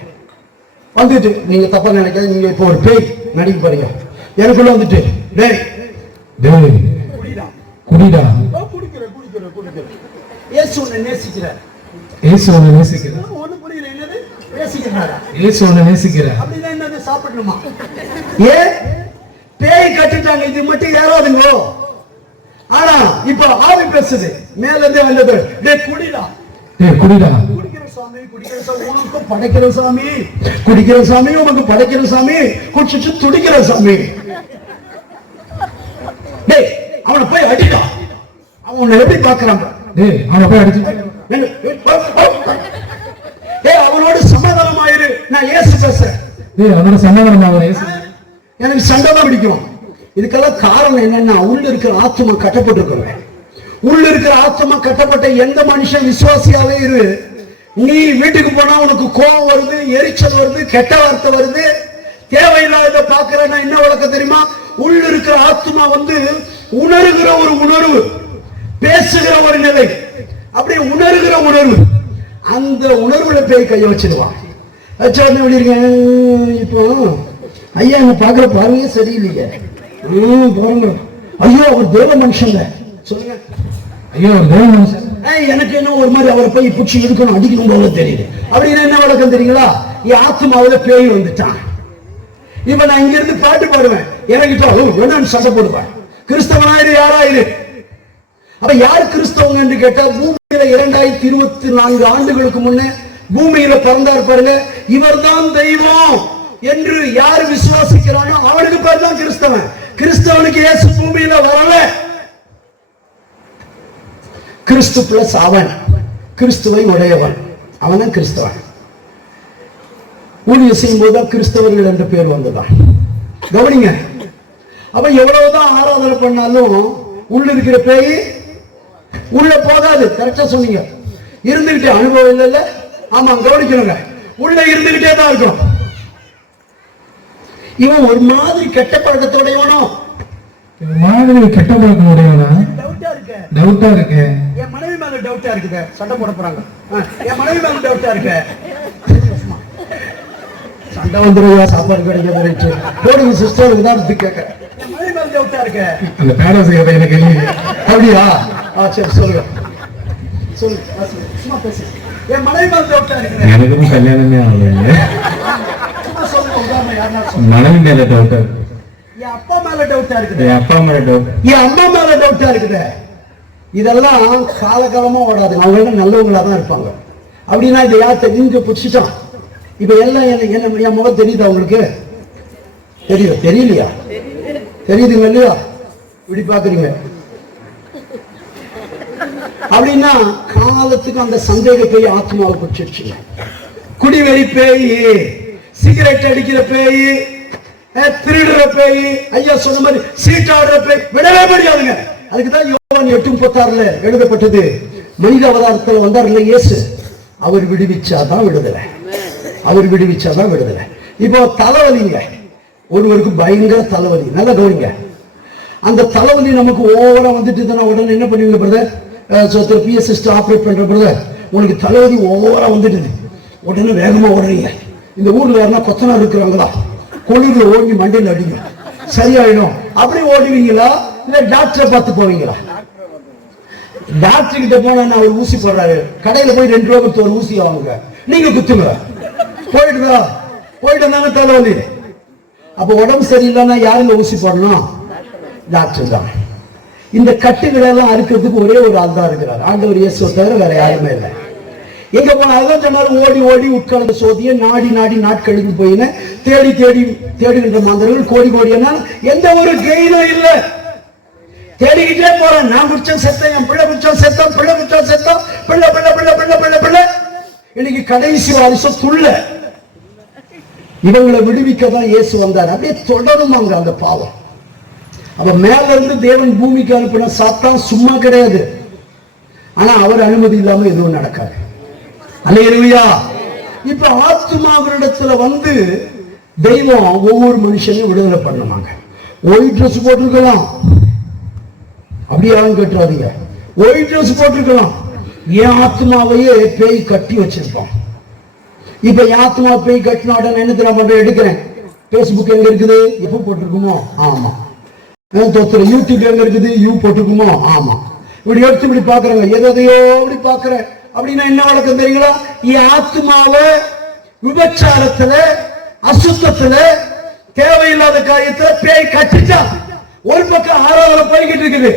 வந்துட்டு நீங்க தப்பா நினைக்காது, நீங்க இப்போ ஒரு பேய் நடிக்க பாருங்க, எனக்குள்ள வந்துட்டு குடிடா, இயேசு உன்னை நேசிக்கிறார், இயேசு உன்னை நேசிக்கிறார். ஒண்ணு புரியல, என்னது நேசிக்கிறாரா? இயேசு உன்னை நேசிக்கிறார். அப்படின்னா என்னது, சாப்பிடணுமா? பேய் கட்டிட்டாங்க, இது மட்டும் ஏறாதுங்கோ. ஆனா இப்ப ஆவி பேசுது, மேல இருந்தே வந்தது, குடிடா, குடிடா, குடிக்கிற சாமி, குடிக்கிற சாமி, உனக்கு படைக்கிற சாமி, குடிக்கிற சாமி, உனக்கு படைக்கிற சாமி, குடிச்சு துடிக்கிற சாமி. அவனை போய் அடிடா. அவனை எப்படி பாக்குறாங்க, அவனை போய் அடிச்சு அவனோட சமாதானமாயிரு, நான் இயேசு பேசுறேன், அவனோட சமாதானமாக. எனக்கு சண்டை தான் பிடிக்கும். இதுக்கெல்லாம் காரணம் என்னன்னா, உள்ள இருக்கிற ஆத்மா கட்டப்பட்டிருக்கிறேன். உள்ள இருக்கிற ஆத்மா கட்டப்பட்ட எந்த மனுஷன் விசுவாசியாவே இரு, நீ வீட்டுக்கு போனா உனக்கு கோபம் வருது, எரிச்சல் வருது, கெட்ட வார்த்தை வருது, தேவையில்லாத பாக்குறேன்னா என்ன வழக்கம் தெரியுமா, உள்ள இருக்கிற ஆத்மா வந்து உணர்கிற ஒரு உணர்வு, பேசுகிற ஒரு நிலை, அப்படி உணர்கிற உணர்வு, அந்த உணர்வுல போய் கைய வச்சிருவான். இப்போ ஐயா என்ன பாக்குற பார்வையே சரியில்லையே, பாருங்க ஐயோ அவர் தேவ மனுஷங்க, சொல்லுங்க ஐயோ தேவ மனுஷன், எனக்கு என்ன ஒரு மாதிரி அவரை போய் பிடிச்சி இழுக்கணும் அடிக்கணும் போல தெரியுது. அப்படின்னு என்ன வழக்கம் தெரியுங்களா, என் ஆத்மாவில பேய் வந்துட்டான். இப்ப நான் இங்க இருந்து பாட்டு பாடுவேன், இறங்கிட்டா வேணான்னு சண்டை போடுவேன். கிறிஸ்தவனாயிரு யாராயிரு. அப்ப யார் கிறிஸ்தவங்க என்று கேட்டா, பூமியில 2024 ஆண்டுகளுக்கு முன்னே பூமியில பிறந்தார் பாருங்க, இவர் தான் தெய்வம் என்று யார் விசுவாசிக்கிறானோ அவனுக்கு பேர் தான் கிறிஸ்தவன். கிறிஸ்தவனுக்கு இயேசு பூமியில வரல, கிறிஸ்து பிளஸ் அவன், கிறிஸ்துவை உடையவன், அவன் தான் கிறிஸ்தவன். ஊழியம் செய்யும் போதுதான் கிறிஸ்தவர்கள் என்ற பேர் வந்ததான். கவனிங்க, அப்ப எவ்வளவுதான் ஆராதனை பண்ணாலும் உள்ள இருக்கிற பேய் உள்ள போகாது. கரெக்டா சொன்னீங்க, இருந்துகிட்டே, அனுபவம் இல்ல, ஆமா கவனிக்கணுங்க, உள்ள இருந்துகிட்டே தான் இருக்கும். இவன் ஒரு மாதிரி கெட்ட பழக்கத்தோடையவனோ, மாதிரி கெட்ட பழக்கத்தோடையவனா, டவுட்டா இருக்கு. என் மனைவி மேல டவுட்டா இருக்குது, சண்டை போட போறாங்க, என் மனைவி மேல டவுட்டா இருக்கு, சண்டை வந்துருவா, சாப்பாடு கிடைக்காது போடுங்க சிஸ்டர், உதாரணத்துக்கு கேட்க மனைவி மேல டவுட்டா இருக்கு. அந்த பேராசிரியர் எனக்கு அப்படியா? சரி சொல்லுங்க, சொல்லுங்க, சும்மா பேசு. என் மனைவி மேல டவுட்டா இருக்கு, எனக்கும் கல்யாணமே ஆகல, மனைவி மேல டவுட்டா இருக்கு, என் அப்பா மேல டவுட்டா இருக்குது, என் அப்பா மேல டவுட், என் அம்மா மேல டவுட்டா இருக்குது. இதெல்லாம் காலகாலமா ஓடாதுங்க. அவங்க நல்லவங்களா தான் இருப்பாங்க. அப்படின்னா இதை யார் தெரிஞ்சு பிடிச்சிட்டான். இப்ப எல்லாம் என்ன என் முகம் தெரியுதா உங்களுக்கு? தெரியுது தெரியலையா? தெரியுதுங்க இல்லையா? இப்படி பாக்குறீங்க. அப்படின்னா காலத்துக்கு அந்த சந்தேக பேய் ஆத்மாவை பிடிச்சிருச்சுங்க. குடிவெறி பேய், சிகரெட் அடிக்கிற பேய், திருடுற பேய், ஐயா சொன்ன மாதிரி சீட்டாடுற பேய் விடவே முடியாதுங்க. அதுக்குதான் யோவான் 8:36 எழுதப்பட்டது, மனித அவதாரத்தில் வந்தாருங்க இயேசு, அவர் விடுவிச்சாதான் விடுதலை, அவர் விடுவிச்சாதான் விடுதலை. இப்போ தலைவலிங்க, ஒருவருக்கு பயங்கர தலைவலி, நல்லா கவனிங்க. அந்த தலைவலி நமக்கு ஓவரா வந்துட்டு உடனே என்ன பண்ணுவீங்க பிரதர்? பிஎஸ்எஸ் ஆப்ரேட் பண்ற பிரதர், உங்களுக்கு தலைவலி ஓவரா வந்துட்டு உடனே வேகமா ஓடுறீங்க. இந்த ஊர்ல யாருன்னா கொத்தனார் இருக்கிறாங்களா, கொழுகுல ஓடி மண்டையில் அடிங்க, சரியாயிடும். அப்படி ஓடுவீங்களா இல்ல டாக்டரை பார்த்து போவீங்களா? டாக்டர் கிட்ட போனா அவர் ஊசி போடுறாரு, கடையில போய் 2 ரூபா கொடுத்து ஒரு ஊசி வாங்குங்க, நீங்க குத்துங்க, போயிடுதா? போயிட்டு வந்தாங்க தலைவலி. அப்ப உடம்பு சரியில்லைன்னா யாருங்க ஊசி போடணும்? டாக்டர் தான். இந்த கட்டுகளை எல்லாம் அறுக்கிறதுக்கு ஒரே ஒரு ஆள் தான் இருக்கிறார், ஆண்டவர் இயேசுவை தவிர வேற யாருமே இல்லை. எங்க போன அதான் சொன்னாரு, ஓடி ஓடி உட்கார்ந்த சோதிய நாடி நாடி நாட்கழிந்து போயின, தேடி தேடி தேடுகின்ற மாந்தர்கள் கோடி கோடி. எந்த ஒரு கெயினும் இல்ல, தேடிக்கிட்டே போறேன். நான் குடிச்சேன் செத்தேன், என் பிள்ளை குடிச்சோம் செத்தோம், பிள்ளை குடிச்சோம் செத்தோம், பிள்ளை பிள்ளை பிள்ளை பிள்ளை பிள்ளை பிள்ளை. இன்னைக்கு கடைசி வாரிசம் துள்ள. இவங்களை விடுவிக்க தான் இயேசு வந்தார். அப்படியே தொடரும் அங்க அந்த பாவம். அப்ப மேல இருந்து தேவன் பூமிக்கு அனுப்பின சாத்தான் சும்மா கிடையாது. ஆனா அவர் அனுமதி இல்லாம எதுவும் நடக்காது. அல்லேலூயா. இப்ப ஆத்துமாவினிடத்துல வந்து தெய்வம் ஒவ்வொரு மனுஷனையும் விடுதலை பண்ணுவாங்க. ஒயிட் ட்ரெஸ் போட்டிருக்கலாம், அப்படியே கேட்டுறாதீங்க, ஒயிட் ட்ரெஸ் போட்டிருக்கலாம், என் ஆத்மாவையே பேய் கட்டி வச்சிருப்பான். இப்ப என் ஆத்மா பேய் கட்டின உடனே என்ன தெரியாம எடுக்கிறேன், பேஸ்புக் எங்க இருக்குது, எப்ப போட்டிருக்குமோ, ஆமா. யூடியூப் எங்க இருக்குது, யூ போட்டிருக்குமோ, ஆமா. இப்படி எடுத்து இப்படி பாக்குறாங்க, எதையோ இப்படி பாக்குறேன். அப்படின்னா என்ன வழக்கம் தெரியுங்களா? என் ஆத்மாவை விபச்சாரத்துல, அசுத்தத்துல, தேவையில்லாத காரியத்துல பேய் கட்டிச்சா. ஒரு பக்கம் ஆராதனை போய்கிட்டு இருக்குது,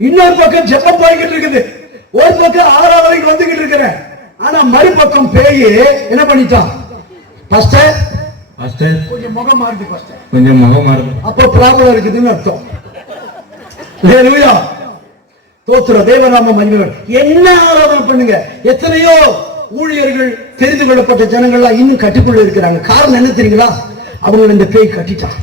இன்னொரு பக்கம் ஜெபம் போய்கிட்டு இருக்குது, ஒரு பக்கம் ஆராதனைக்கு வந்துகிட்டு இருக்கிறேன். ஆனா மறுபக்கம் பேய் என்ன பண்ணிட்டான்? கொஞ்சம் முகம் மாறுது, கொஞ்சம் முகம் மாறுது, அப்போ ப்ராப்ளம் இருக்குதுன்னு அர்த்தம். தோத்திர தேவநாம மகிமை. என்ன ஆராதனை பண்ணுங்க, எத்தனையோ ஊழியர்கள், தெரிந்து கொள்ளப்பட்ட ஜனங்கள்லாம் இன்னும் கட்டுக்குள்ள இருக்கிறாங்க. காரணம் என்ன தெரியுங்களா? அவங்க இந்த பேய் கட்டிட்டான்.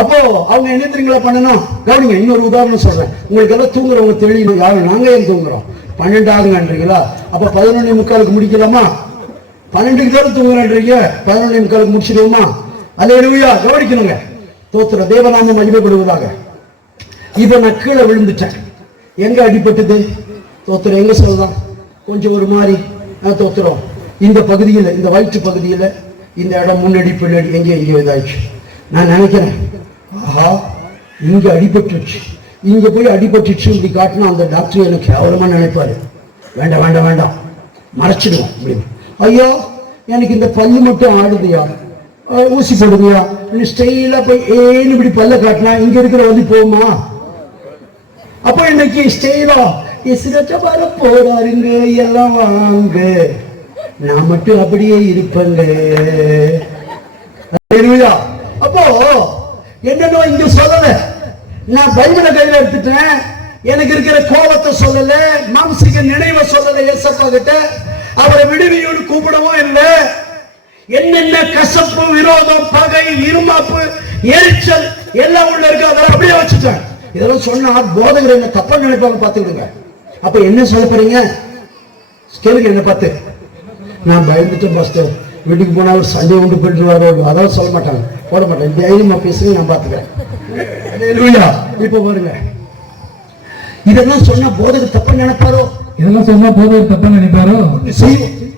அப்போ அவங்க என்ன தெரியுங்களா பண்ணணும்? கவனிங்க, இன்னொரு உதாரணம் சொல்றேன். உங்களுக்கு எல்லாம் தூங்குறவங்க தெளிவு, யாரும் நாங்க ஏன் தூங்குறோம்? 12 ஆகுங்கன்றீங்களா? அப்ப 11:45 முடிக்கலாமா? 12க்கு தான் தூங்குறேன்றீங்க, 11:45 முடிச்சிடுவோமா? அல்லேலூயா. கவனிக்கணுங்க. தோத்திர தேவநாம மகிமைப்படுவதாக. இப்ப நான் கீழே விழுந்துட்டேன். எங்க அடிபட்டது? தோத்திரம் எங்க சொல்லலாம்? கொஞ்சம் ஒரு மாதிரி தோத்திரம் இந்த பகுதியில், இந்த வயிற்று பகுதியில், இந்த இடம் முன்னடி பின்னாடி எங்கேயோ இதாயிடுச்சு. நான் நினைக்கிறேன், ஆஹா இங்க அடிபட்டுச்சு, இங்க போய் அடிபட்டுச்சு இப்படி காட்டினா அந்த டாக்டர் எனக்கு கேவலமா நினைப்பாரு. வேண்டாம் வேண்டாம் வேண்டாம், மறைச்சிடுவோம் அப்படின்னு. ஐயோ எனக்கு இந்த பல்லு மட்டும் ஆடுதுயா, ஊசி போடுங்கயா, ஸ்டைலா போய் ஏன்னு இப்படி பல்ல காட்டினா இங்க இருக்கிற வலி போகுமா? அப்போ இன்னைக்கு ஸ்டைலா வர போறாருங்க, எல்லாம் வாங்க, நான் மட்டும் அப்படியே இருப்பேங்க. அப்போ என்னன்னோ இங்க சொல்லல, நான் பைபிளை கையில எடுத்துட்டேன், எனக்கு இருக்கிற கோபத்தை சொல்லல, மாம்சிக நினைவை சொல்லல. ஏசப்பா கிட்ட அவரை விடுவியோடு கூப்பிடவும் இல்லை. என்னென்ன கசப்பு, விரோதம், பகை, இருமாப்பு, எரிச்சல் எல்லாம் உள்ள இருக்கு, அதெல்லாம் அப்படியே வச்சுட்டேன். இதெல்லாம் சொன்னா போதகர் என்ன தப்பா நினைப்பாங்க பாத்துக்கிடுங்க. அப்ப என்ன சொல்ல போறீங்க கேளுங்க என்ன பார்த்து. நான் பயந்துட்டேன் பாஸ்டர், வீட்டுக்கு போனா ஒரு சண்டை உண்டு போயிட்டு அதாவது சொல்ல மாட்டாங்க, போட மாட்டேன், தைரியமா பேசுங்க, நான் பாத்துக்கிறேன். இப்ப பாருங்க, இதெல்லாம் சொன்னா போதகர் தப்பா நினைப்பாரோ? இதெல்லாம் சொன்னா போதகர் தப்பா நினைப்பாரோ?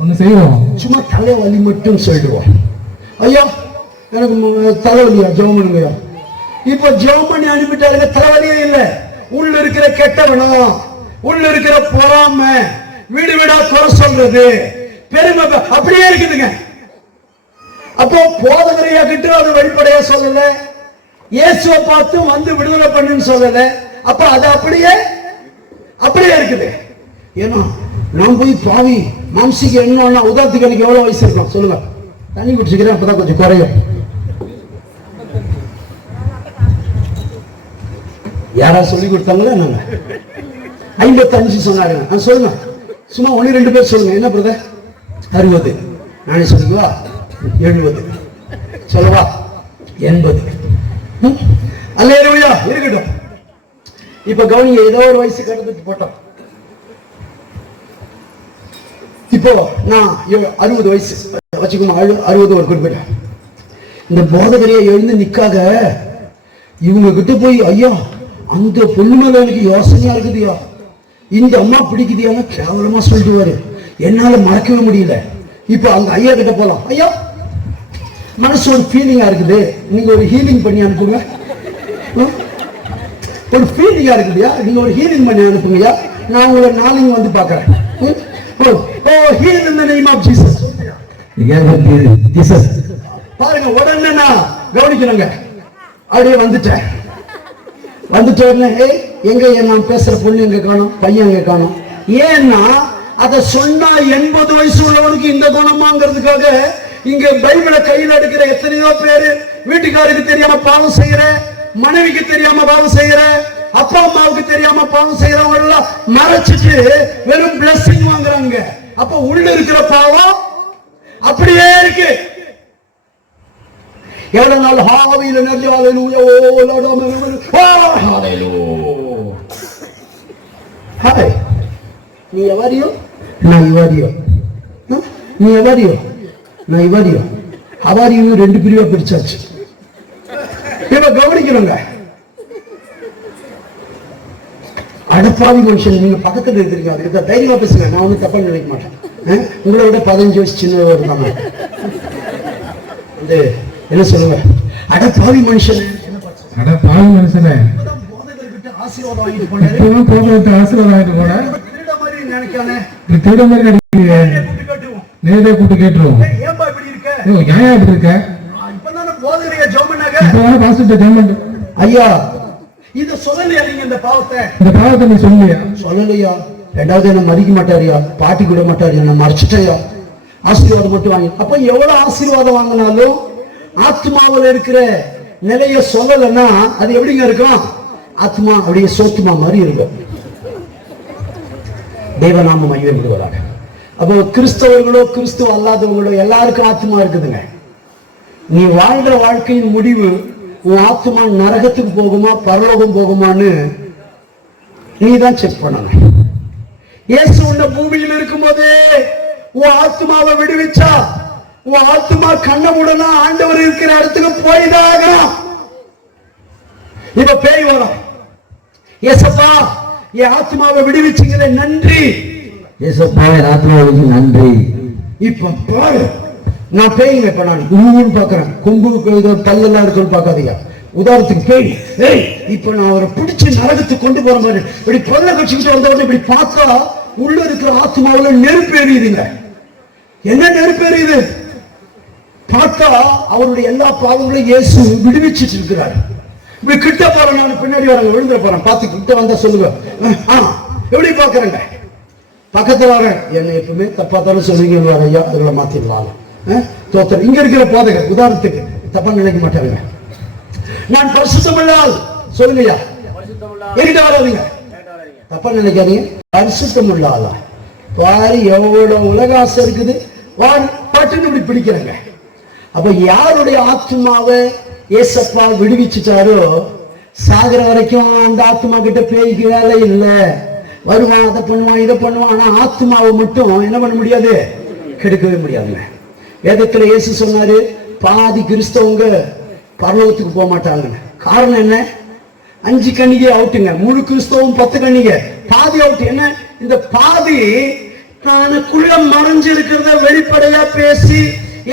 ஒண்ணு செய்வோம், சும்மா தலைவலி மட்டும் சொல்லிடுவோம். ஐயா எனக்கு தலைவலியா, ஜெபம் பண்ணுங்கய்யா. இப்ப ஜெபம் பண்ணி அனுப்பிட்டாருங்க, தலைவலியே இல்ல. உள்ள இருக்கிற கெட்டவனும், உள்ள இருக்கிற பொறாமை, வீடு வீடா குறை சொல்றது, பெருமை அப்படியே இருக்குதுங்க. அப்போ போதகரையா கிட்ட அது வெளிப்படையா சொல்லல, இயேசுவை பார்த்து வந்து விடுதலை பண்ணுன்னு சொல்லல. அப்ப அது அப்படியே இருக்குது. ஏன்னா நான் போய் பாவி மாம்சிக்கு என்ன உதாரணத்துக்கு எனக்கு எவ்வளவு வயசு இருக்கும் சொல்லுங்க. தண்ணி குடிச்சுக்கிறேன், அப்பதான் கொஞ்சம் குறையும். யாரா சொல்லி கொடுத்தாங்களா? நாங்க 55 சொன்னாங்க. நான் சொல்லுங்க, சும்மா 1-2 பேர் சொல்லுங்க. என்ன பிரதர்? 60. நானே சொல்லுவா 70 சொல்லவா 80. அல்லேலூயா இருக்கட்டும். இப்ப கவனிங்க, ஏதோ ஒரு வயசு கடந்துட்டு போட்டோம். இப்போ நான் 60 வயசு வச்சுக்கோங்க, 60 ஒரு குறிப்பிட்ட இந்த போதகரையை எழுந்து நிக்காக இவங்க கிட்ட போய், ஐயா அந்த பொண்ணு மேல எனக்கு யோசனையா இருக்குதுயா, இந்த அம்மா பிடிக்குதியான கேவலமா சொல்லிடுவாரு, என்னால மறக்கவே முடியல. இப்ப அந்த ஐயா கிட்ட போலாம். ஐயா மனசு ஒரு ஃபீலிங்கா இருக்குது, நீங்க ஒரு ஹீலிங் பண்ணி அனுப்புங்க. ஒரு ஃபீலிங்கா இருக்குதுயா, நீங்க ஒரு ஹீலிங் பண்ணி அனுப்புங்கயா, நான் உங்களை நாளைக்கு வந்து பாக்குறேன். Heal in the name of Jesus. Jesus. பாருங்க, உடனே நான் கவனிக்கணுங்க. அப்படியே வந்துட்டேன். எங்க நான் பேசுற பொண்ணு எங்க காணும், பையன் எங்க காணும். ஏன்னா அத சொன்னா 80 வயசு உள்ளவனுக்கு இந்த குணமாங்கிறதுக்காக இங்க பைபிளை கையில் எடுக்கிற எத்தனையோ பேரு வீட்டுக்காருக்கு தெரியாம பாவம் செய்யற, மனைவிக்கு தெரியாம பாவம் செய்யற, அப்பா அம்மாவுக்கு தெரியாம பாவம் செய்யறவங்க எல்லாம் மறைச்சிட்டு வெறும் பிளஸிங் வாங்குறாங்க. அப்ப உள்ள இருக்கிற பாவம் அப்படியே இருக்கு. எவ்வளவு நாள் ஹாவியில நிறைய நீ எவரியோ நான் இவரியோ, நீ எவரியோ நான் இவரியோ, அவரியும் 2 பிரிவா பிரிச்சாச்சு. இப்ப கவனிக்கணுங்க. அடப்பாவி மனுஷன் நீங்க பக்கத்துல இருக்கிறீங்க, அதுக்கு தைரியமா பேசுங்க, நான் ஒன்னும் தப்பா நினைக்க மாட்டேன். உங்களை விட 15 வயசு சின்னவர் இருந்தாங்க. என்ன சொல்லுங்க, அடப்பாவி மனுஷன், அடப்பாவி மனுஷனே ஆசீர்வாதம் வாங்கிட்டு போனாரு, ஆசீர்வாதம் வாங்கிட்டு போன திருட மாதிரி நினைக்கானே, திருட மாதிரி நேரே கூட்டு கேட்டுருவோம். ஏன்பா இப்படி இருக்க, ஏன் இப்படி இருக்க, இப்பதானே போதகரையா ஜெபம் பண்ணாங்க, இப்பதானே பாஸ்டர் ஜெபம் பண்ணு. ஐயா இத சொல்லலையா நீங்க? இந்த பாவத்தை நீ சொல்லலையா? சொல்லலையா? ரெண்டாவது என்ன மதிக்க மாட்டாரியா, பாட்டி கூட மாட்டாரியா, நான் மறைச்சிட்டேயா, ஆசீர்வாதம் மட்டும் வாங்கி. அப்ப எவ்வளவு ஆசீர்வாதம் வாங்கினாலும் ஆத்மாவில் இருக்கிற நிலைய சொல்லலைன்னா அது எப்படிங்க இருக்கும்? ஆத்மா அப்படியே சோத்துமா மாதிரி இருக்கும். தேவநாம மையப்படுவதாக. அப்போ கிறிஸ்தவர்களோ கிறிஸ்துவ அல்லாதவங்களோ எல்லாருக்கும் ஆத்மா இருக்குதுங்க. நீ வாழ்ற வாழ்க்கையின் முடிவு உன் ஆத்மா நரகத்துக்கு போகுமா பரலோகம் போகுமான்னு நீ தான் செக் பண்ணணும். இயேசு உன்ன பூமியில் இருக்கும் போதே உன் ஆத்மாவை விடுவிச்சா, உன் ஆத்மா கண்ண உடனா ஆண்டவர் இருக்கிற இடத்துக்கு போய்தான். இப்ப பேய் வரும், ஏசப்பா என் ஆத்மாவை விடுவிச்சுங்கிற நன்றி, ஏசப்பா என் ஆத்மாவுக்கு நன்றி. இப்ப பாரு, நான் பேய்ங்க, இப்ப நான் கும்புன்னு பாக்குறேன், கொம்பு பல்லெல்லாம் இருக்குன்னு பாக்காதீங்க. உதாரணத்துக்கு பேய், இப்ப நான் அவரை பிடிச்சு நரகத்துக்கு கொண்டு போற மாதிரி இப்படி பொருளை கட்சிக்கிட்டு வந்த உடனே இப்படி பார்த்தா உள்ள இருக்கிற ஆத்மாவுல நெருப்பு எரியுதுங்க. என்ன நெருப்பு எரியுது? பார்த்தா அவருடைய எல்லா பாவங்களையும் இயேசு விடுவிச்சிட்டு இருக்கிறார். இப்படி கிட்ட போறேன், நான் பின்னாடி வரேன், விழுந்துட போறேன், பார்த்து கிட்ட வந்தா சொல்லுங்க. எப்படி பாக்குறேங்க? பக்கத்துல வரேன், என்ன எப்பவுமே தப்பா தானே சொல்லுவீங்க ஐயா, அதுல மாத்திடலாம். தோத்தர் இங்க இருக்கிற போதகர் உதாரணத்துக்கு தப்பா நினைக்க மாட்டாங்க. நான் பரிசுத்தமில்லால் சொல்லுங்கய்யா, என்கிட்ட வராதீங்க, தப்பா நினைக்காதீங்க. பரிசுத்தமில்லால பாரு எவ்வளவு உலக ஆசை இருக்குது, பாட்டுன்னு இப்படி பிடிக்கிறேங்க. அப்ப யாருடைய ஆத்மாவை ஏசப்பா விடுவிச்சுட்டாரோ சாகர வரைக்கும் அந்த ஆத்மா கிட்ட பேய்க்கு வேலை இல்லை. வருவான், அதை பண்ணுவான், இதை பண்ணுவான். ஆனா ஆத்மாவை மட்டும் என்ன பண்ண முடியாது, கெடுக்கவே முடியாதுங்க. வேதத்துல இயேசு சொன்னாரு, பாதி கிறிஸ்தவங்க பரலோகத்துக்கு போக மாட்டாங்க. காரணம் என்ன? 5 கன்னிகை அவுட்டுங்க, முழு கிறிஸ்தவம் 10 கன்னிகை, பாதி அவுட்டு. என்ன இந்த பாதி? தனக்குள்ள மறைஞ்சு இருக்கிறத வெளிப்படையா பேசி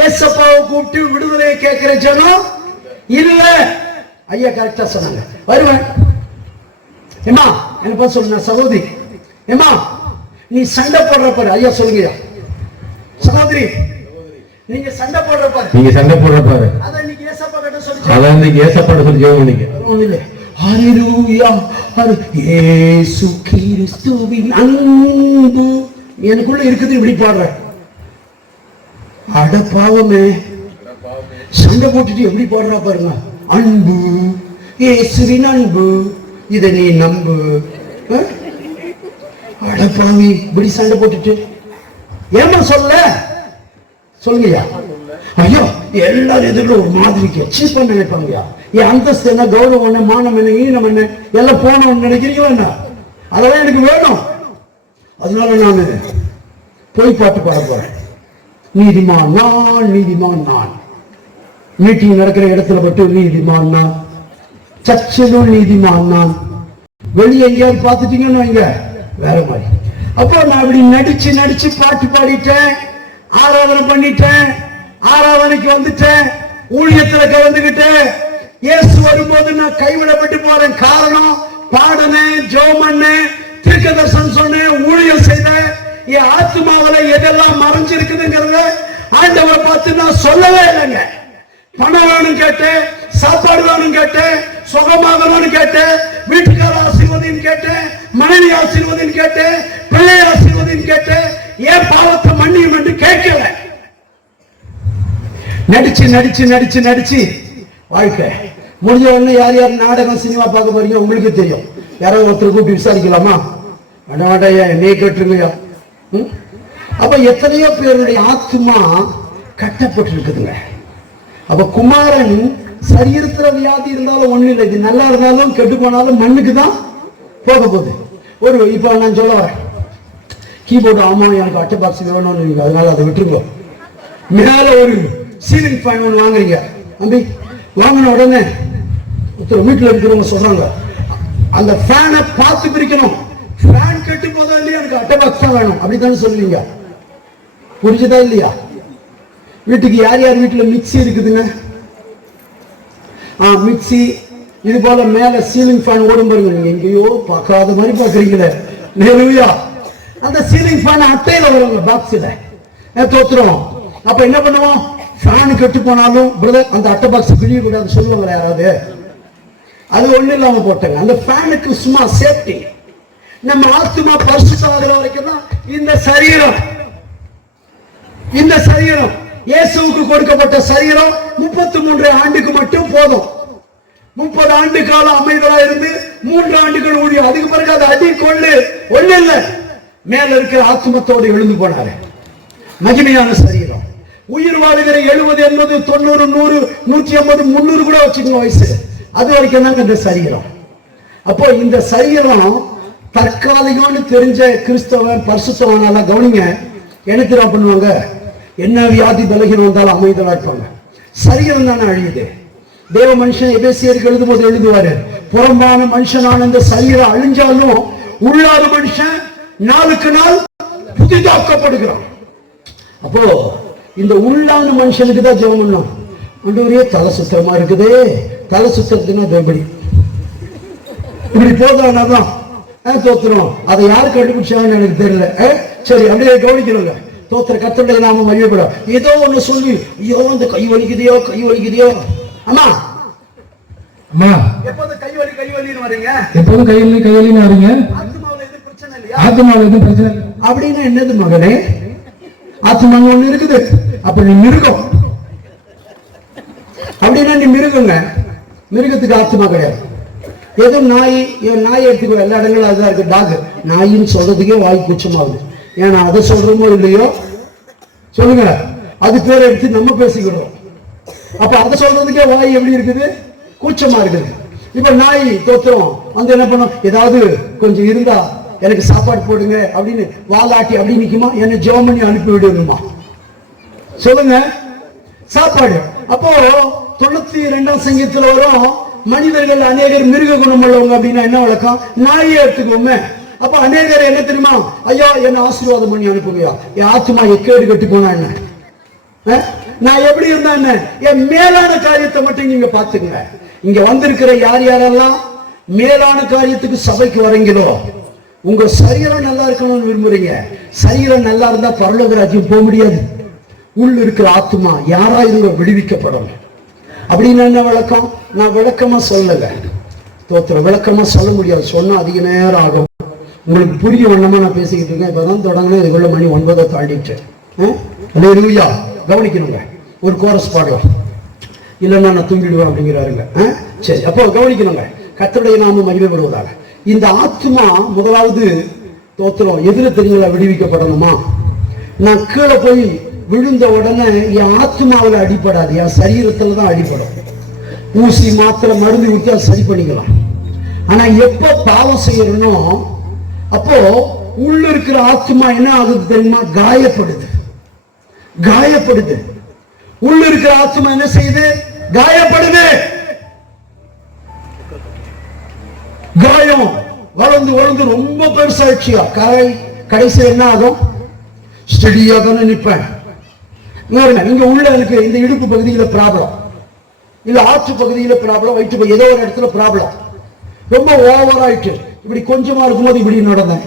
ஏசப்பாவை கூப்பிட்டு விடுதலையை கேட்கிற ஜனம் இல்ல. ஐயா கரெக்டா சொன்னாங்க. வருவேன், ஏமா என்ன சொல்லுங்க சகோதரி, ஏமா நீ சண்டை போடுற பாரு. ஐயா சொல்லுங்க சகோதரி, நீங்க சண்டை போடுற பாரு, அத இன்னைக்கு ஏசப்பா கிட்ட சொல்லி, அத இன்னைக்கு ஏசப்பா சொல்லி ஜெபம் பண்ணிக்க. ஹalleluya இயேசு கிறிஸ்துவின் அன்பு எனக்குள்ள இருக்குது, இப்படி பாடுறேன். அட பாவமே, சண்டை போட்டுட்டு எப்படி பாடுறா பாருங்க. அன்பு, இயேசுவின் அன்பு, இதை நீ நம்பு. அட பாவி, இப்படி சண்டை போட்டுட்டு ஏமா சொல்ல சொல்லுங்கய்யா. ஐயோ, எல்லாரும் எதிர்ல ஒரு மாதிரிக்கு சீப் பண்ண நினைப்பாங்கய்யா. என் அந்தஸ்து என்ன, கௌரவம் என்ன, மானம் என்ன, ஈனம் என்ன, எல்லாம் போனோம்னு நினைக்கிறீங்களா என்ன? அதெல்லாம் எனக்கு வேணும். அதனால நான் போய் பாட்டு பாட போறேன். நீதிமான் நான், நீதிமான் நான். மீட்டிங் நடக்கிற இடத்துல மட்டும் நீதிமான் நான், சர்ச்சிலும் நீதிமான் நான். வெளியே எங்கேயாவது பார்த்துட்டீங்கன்னு வைங்க வேற மாதிரி. அப்போ நான் இப்படி நடிச்சு நடிச்சு பாட்டு பாடிட்டேன், ஆராதனை பண்ணிட்டேன், ஆராதனைக்கு வந்துட்டேன், ஊழியத்துல கலந்துகிட்டேன். இயேசு வரும்போது நான் கைவிடப்பட்டு போறேன். காரணம், பாடினேன், ஜெபம் பண்ணேன், தீர்க்கதரிசனம் சொன்னேன், ஊழியம் செய்தேன். என் ஆத்மாவில எதெல்லாம் மறைஞ்சிருக்குதுங்கிறத ஆண்டவரை பார்த்து நான் சொல்லவே இல்லைங்க. பணம் வேணும் கேட்டேன், சாப்பாடு வேணும் கேட்டேன், சுகமாகணும்னு கேட்டேன், வீட்டுக்கார ஆசீர்வதின்னு கேட்டேன், மனைவி ஆசீர்வதின்னு கேட்டேன், பிள்ளை ஆசீர்வதின்னு கேட்டேன். ஏன் பாவத்தை மன்னியும் என்று கேட்கல. நடிச்சு நடிச்சு நடிச்சு நடிச்சு வாழ்க்கை முடிஞ்ச உடனே யார் யார் நாடகம் சினிமா பார்க்க போறீங்க உங்களுக்கு தெரியும். யாராவது ஒருத்தர் கூப்பிட்டு விசாரிக்கலாமா? வேண்டாம், என்னையே கேட்டுருங்கய்யா. அப்ப எத்தனையோ பேருடைய ஆத்மா கட்டப்பட்டு இருக்குதுங்க. அப்ப குமாரன் சரீரத்துல வியாதி இருந்தாலும் ஒண்ணு இல்லை, இது நல்லா இருந்தாலும் கெட்டு போனாலும் மண்ணுக்கு தான் போக போகுது. ஒரு இப்ப நான் சொல்ல வரேன், கீபோர்டு ஆமா எனக்கு அட்டை பாக்ஸ் வேணும்னு, அதனால அதை விட்டுருங்க. மேல ஒரு சீலிங் ஃபேன் ஒன்று வாங்குறீங்க, தம்பி வாங்கின உடனே ஒருத்தர் வீட்டுல இருக்கிறவங்க சொல்றாங்க, அந்த ஃபேனை பார்த்து பிரிக்கணும், ஃபேன் கெட்டு போதா இல்லையா, எனக்கு அட்டை பாக்ஸ் தான் வேணும், அப்படித்தானே சொல்லுவீங்க. புரிஞ்சுதா இல்லையா? வீட்டுக்கு யார் யார் வீட்டுல மிக்சி இருக்குதுங்க? மிக்சி இது போல மேல சீலிங் ஃபேன் ஓடும் பாருங்க. நீங்க எங்கேயோ பார்க்காத மாதிரி பாக்குறீங்களே. நேருவியா அந்த சீலிங் ஃபேன் அட்டையில வருவாங்க, பாக்ஸ்ல தோத்துரும். அப்ப என்ன பண்ணுவோம்? ஃபேன் கெட்டு போனாலும் பிரதர் அந்த அட்டை பாக்ஸ் கிழிய கூடாது சொல்லுவாங்களே யாராவது. அது ஒண்ணு இல்லாம போட்டாங்க. அந்த ஃபேனுக்கு சும்மா சேஃப்டி. நம்ம ஆத்மா பரிசுத்தமாகிற வரைக்கும் தான் இந்த சரீரம், இந்த சரீரம் இயேசுவுக்கு கொடுக்கப்பட்ட சரீரம் 33 ஆண்டுக்கு மட்டும் போதும். 30 ஆண்டு காலம் அமைதலா இருந்து 3 ஆண்டுகள் ஊழியம். அதுக்கு பிறகு அது அடி கொள்ளு ஒண்ணு இல்ல, மேல இருக்கிற ஆத்மத்தோடு எழுந்து போனாரு. மகிமையான சரீரம். உயிர் வாழ்கிற 70, 80, 90, 100, 150, 300 கூட வச்சுக்கோங்க வயசு. அது வரைக்கும் தாங்க இந்த சரீரம். அப்போ இந்த சரீரம் தற்காலிகம்னு தெரிஞ்ச கிறிஸ்தவன் பரிசுத்தவனால கவனிங்க, என்ன தெரியும் பண்ணுவாங்க? என்ன வியாதி பலகீனம் வந்தாலும் அமைதலா இருப்பாங்க. சரீரம் தானே அழியுது. தேவ மனுஷன் எபேசியருக்கு எழுதும் போது எழுதுவாரு, புறம்பான மனுஷனான இந்த சரீரம் அழிஞ்சாலும் உள்ளாத மனுஷன் நாளுக்கு நாள் புதிதாக்கப்படுகிறான். அப்போ இந்த உள்ளான மனுஷனுக்கு தான் ஜெபம் பண்ணணும். ஆண்டவரே தலை சுத்தமா இருக்குதே, தலை சுத்தத்துனா எப்படி இப்படி போதானாதான் தோத்துறோம். அதை யாரு கண்டுபிடிச்சாங்கன்னு எனக்கு தெரியல. சரி அப்படியே கவனிக்கணுங்க. தோத்திர கர்த்தருடைய நாமம் மகிமைப்படும். ஏதோ ஒண்ணு சொல்லி, ஐயோ அந்த கை வலிக்குதையோ கை வலிக்குதையோ. அம்மா அம்மா எப்போது கை வலி கை வலின்னு வரீங்க? எப்போதும் கை வலி கை வலின்னு வரீங்க? ஆத்மாவுல எதுவும் பிரச்சனை இல்லையா? ஆத்மாவுல எதுவும் பிரச்சனை இல்லை அப்படின்னா என்னது மகனே? ஆத்மா ஒண்ணு இருக்குது, அப்ப நீ மிருகம். அப்படின்னா நீ மிருகங்க. மிருகத்துக்கு ஆத்மா கிடையாது. ஏதோ நாய், நாய் எடுத்துக்கோ, எல்லா இடங்களும் அதுதான் இருக்கு. டாக் நாயின்னு சொல்றதுக்கே வாய் கூச்சமாகுது. ஏன்னா அதை சொல்றோமோ இல்லையோ சொல்லுங்க, அது பேரை எடுத்து நம்ம பேசிக்கிறோம். அப்ப அதை சொல்றதுக்கே வாய் எப்படி இருக்குது? கூச்சமா இருக்குது. இப்ப நாய் தோத்துறோம் வந்து என்ன பண்ணும்? ஏதாவது கொஞ்சம் இருந்தா எனக்கு சாப்பாடு போடுங்க அப்படின்னு வாலாட்டி அப்படி நிக்குமா? என்ன ஜெபம் பண்ணி அனுப்பி விடுமா? சொல்லுங்க, சாப்பாடு. அப்போ 92ஆம் சங்கீதத்துல வரும், மனிதர்கள் அநேகர் மிருக குணம் உள்ளவங்க அப்படின்னா என்ன வழக்கம்? நாயை எடுத்துக்கோமே. அப்ப அநேகர் என்ன தெரியுமா? ஐயா என்ன ஆசீர்வாதம் பண்ணி அனுப்புங்கயா, என் ஆத்மா எக்கேடு கட்டி போனா என்ன, நான் எப்படி இருந்தா என்ன, என் மேலான காரியத்தை மட்டும் நீங்க பாத்துங்க. இங்க வந்திருக்கிற யார் யாரெல்லாம் மேலான காரியத்துக்கு சபைக்கு வரீங்களோ, உங்க சரீரம் நல்லா இருக்கணும்னு விரும்புறீங்க. சரீரம் நல்லா இருந்தா பரலோக ராஜ்யம் போக முடியாது. உள்ள இருக்கிற ஆத்மா யாரா இருங்க விடுவிக்கப்படும். அப்படின்னு என்ன விளக்கம்? நான் விளக்கமா சொல்லல. தோத்திரம் விளக்கமா சொல்ல முடியாது, சொன்னா அதிக நேரம் ஆகும். உங்களுக்கு புரிய வண்ணமா நான் பேசிக்கிட்டு இருக்கேன். இப்பதான் தொடங்கினேன், இதுக்குள்ள மணி 9 தாண்டிட்டு. அல்லேலூயா. கவனிக்கணுங்க. ஒரு கோரஸ் பாடலாம், இல்லைன்னா நான் தூங்கிடுவேன் அப்படிங்கிறாருங்க. சரி, அப்போ கவனிக்கணுங்க. கர்த்தருடைய நாமம் மகிமைப்படுவதாக. இந்த ஆத்மா முதலாவது தோத்திரம் எதிர தெரியுங்களா விடுவிக்கப்படணுமா? நான் கீழே போய் விழுந்த உடனே என் ஆத்மாவில் அடிப்படாது, என் சரீரத்துல தான் அடிப்படும். ஊசி மாத்திரை மருந்து ஊற்றி அதை சரி பண்ணிக்கலாம். ஆனா எப்ப பாவம் செய்யறனோ அப்போ உள்ள இருக்கிற ஆத்மா என்ன ஆகுது தெரியுமா? காயப்படுது. காயப்படுது. உள்ள இருக்கிற ஆத்மா என்ன செய்யுது? காயப்படுது. காயம் வளர்ந்து வளர்ந்து ரொம்ப பெருசாட்சியா கடைசியில் என்ன ஆகும்? ஸ்டெடியா தானே நிற்பேன். நீங்க உள்ள எனக்கு இந்த இடுப்பு பகுதியில ப்ராப்ளம், இல்ல ஆற்று பகுதியில ப்ராப்ளம், வயிற்று ஏதோ ஒரு இடத்துல ப்ராப்ளம், ரொம்ப ஓவர் ஆயிட்டு. இப்படி கொஞ்சமா இருக்கும்போது இப்படி நடந்தேன்.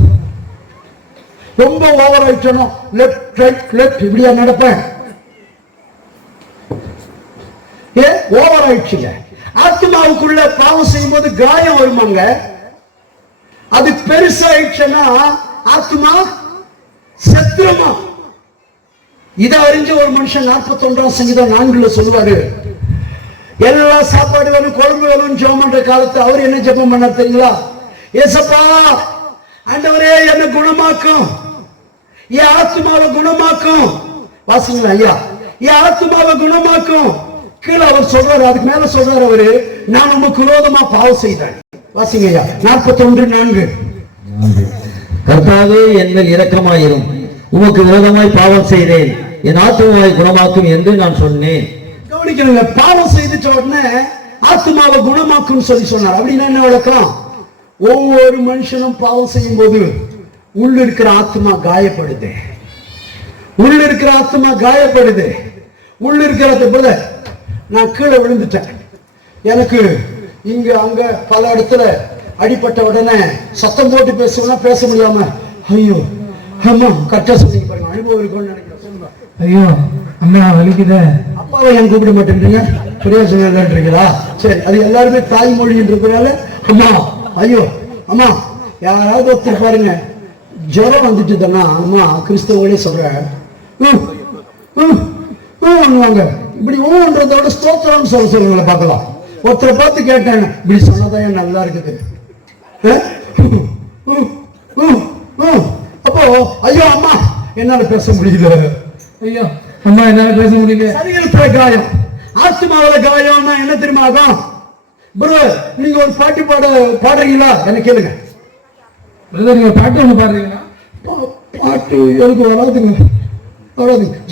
ரொம்ப ஓவர் ஆயிட்டோம், லெப்ட் ரைட் லெப்ட் இப்படியா நடப்பேன். ஓவர் ஆயிடுச்சுங்க. ஆத்மாவுக்குள்ள பாவம் செய்யும் போது காயம் வருமாங்க. அது பெருசாயிடுச்சுன்னா ஆத்மா செத்துருமா. இதை அறிஞ்ச ஒரு மனுஷன் 41ஆம் சங்கீதம் 4 சொல்லுவாரு, எல்லா சாப்பாடு வேணும் குழம்பு வேணும் ஜெபம் பண்ற காலத்து அவர் என்ன ஜெபம் பண்ணார் தெரியுங்களா? ஏசப்பா ஆண்டவரே என்ன குணமாக்கும், என் ஆத்மாவை குணமாக்கும். வாசிங்களா ஐயா, என் ஆத்மாவை குணமாக்கும். கீழே அவர் சொல்றாரு, அதுக்கு மேல சொல்றாரு அவரு, நான் உமக்கு விரோதமா பாவம் செய்தேன். வாசிங்க ஐயா 41:4. கர்த்தாவே என்மேல் இரக்கமாயிரும், உமக்கு விரோதமாய் பாவம் செய்தேன், என் ஆத்மாவை குணமாக்கும் என்று நான் சொன்னேன். கவனிக்கணுங்க. பாவம் செய்துட்ட உடனே ஆத்மாவை குணமாக்கும் சொல்லி சொன்னார். அப்படின்னா என்ன விளக்கம்? ஒவ்வொரு மனுஷனும் பாவம் செய்யும் போது உள்ள இருக்கிற ஆத்மா காயப்படுது. உள்ள இருக்கிற ஆத்மா காயப்படுது. உள்ள இருக்கிற நான் கீழே விழுந்துட்டேன், எனக்கு இங்க அங்க பல இடத்துல அடிப்பட்ட உடனே சத்தம் போட்டு பேசுவேன்னா பேச முடியாம, ஐயோ அம்மா கரெக்டா சொன்னீங்க பாருங்க, அனுபவம் இருக்கும்னு நினைக்கிறேன். சொல்லுங்க. ஐயோ அம்மா வலிக்குத. அப்பாவை ஏன் கூப்பிட மாட்டேன்றீங்க? பிரயோஜனம்ன்றீங்களா? சரி, அது எல்லாருமே தாய்மொழின்றதுனால அம்மா ஐயோ அம்மா. யாராவது ஒருத்தர் பாருங்க ஜுரம் வந்துட்டுதுன்னா அம்மா கிறிஸ்தவங்களே சொல்றாங்க இப்படி ஊன்றதோட ஸ்தோத்திரம் சொல்லுங்களேன் பார்க்கலாம். ஒருத்தரை பார்த்து கேட்டேன், இப்படி சொன்னதான் நல்லா இருக்குது. அப்போ ஐயோ அம்மா என்னால பேச முடியல, ஐயோ அம்மா என்னால பேச முடியல. சரீரத்துல காயம், ஆத்மாவில காயம்னா என்ன தெரியுமா ஆகும்? பிரதர் நீங்க ஒரு பாட்டு பாடுறீங்களா? எனக்கு கேளுங்க. பிரதர் நீங்க பாட்டு ஒண்ணு பாடுறீங்களா? பாட்டு எனக்கு வராதுங்க.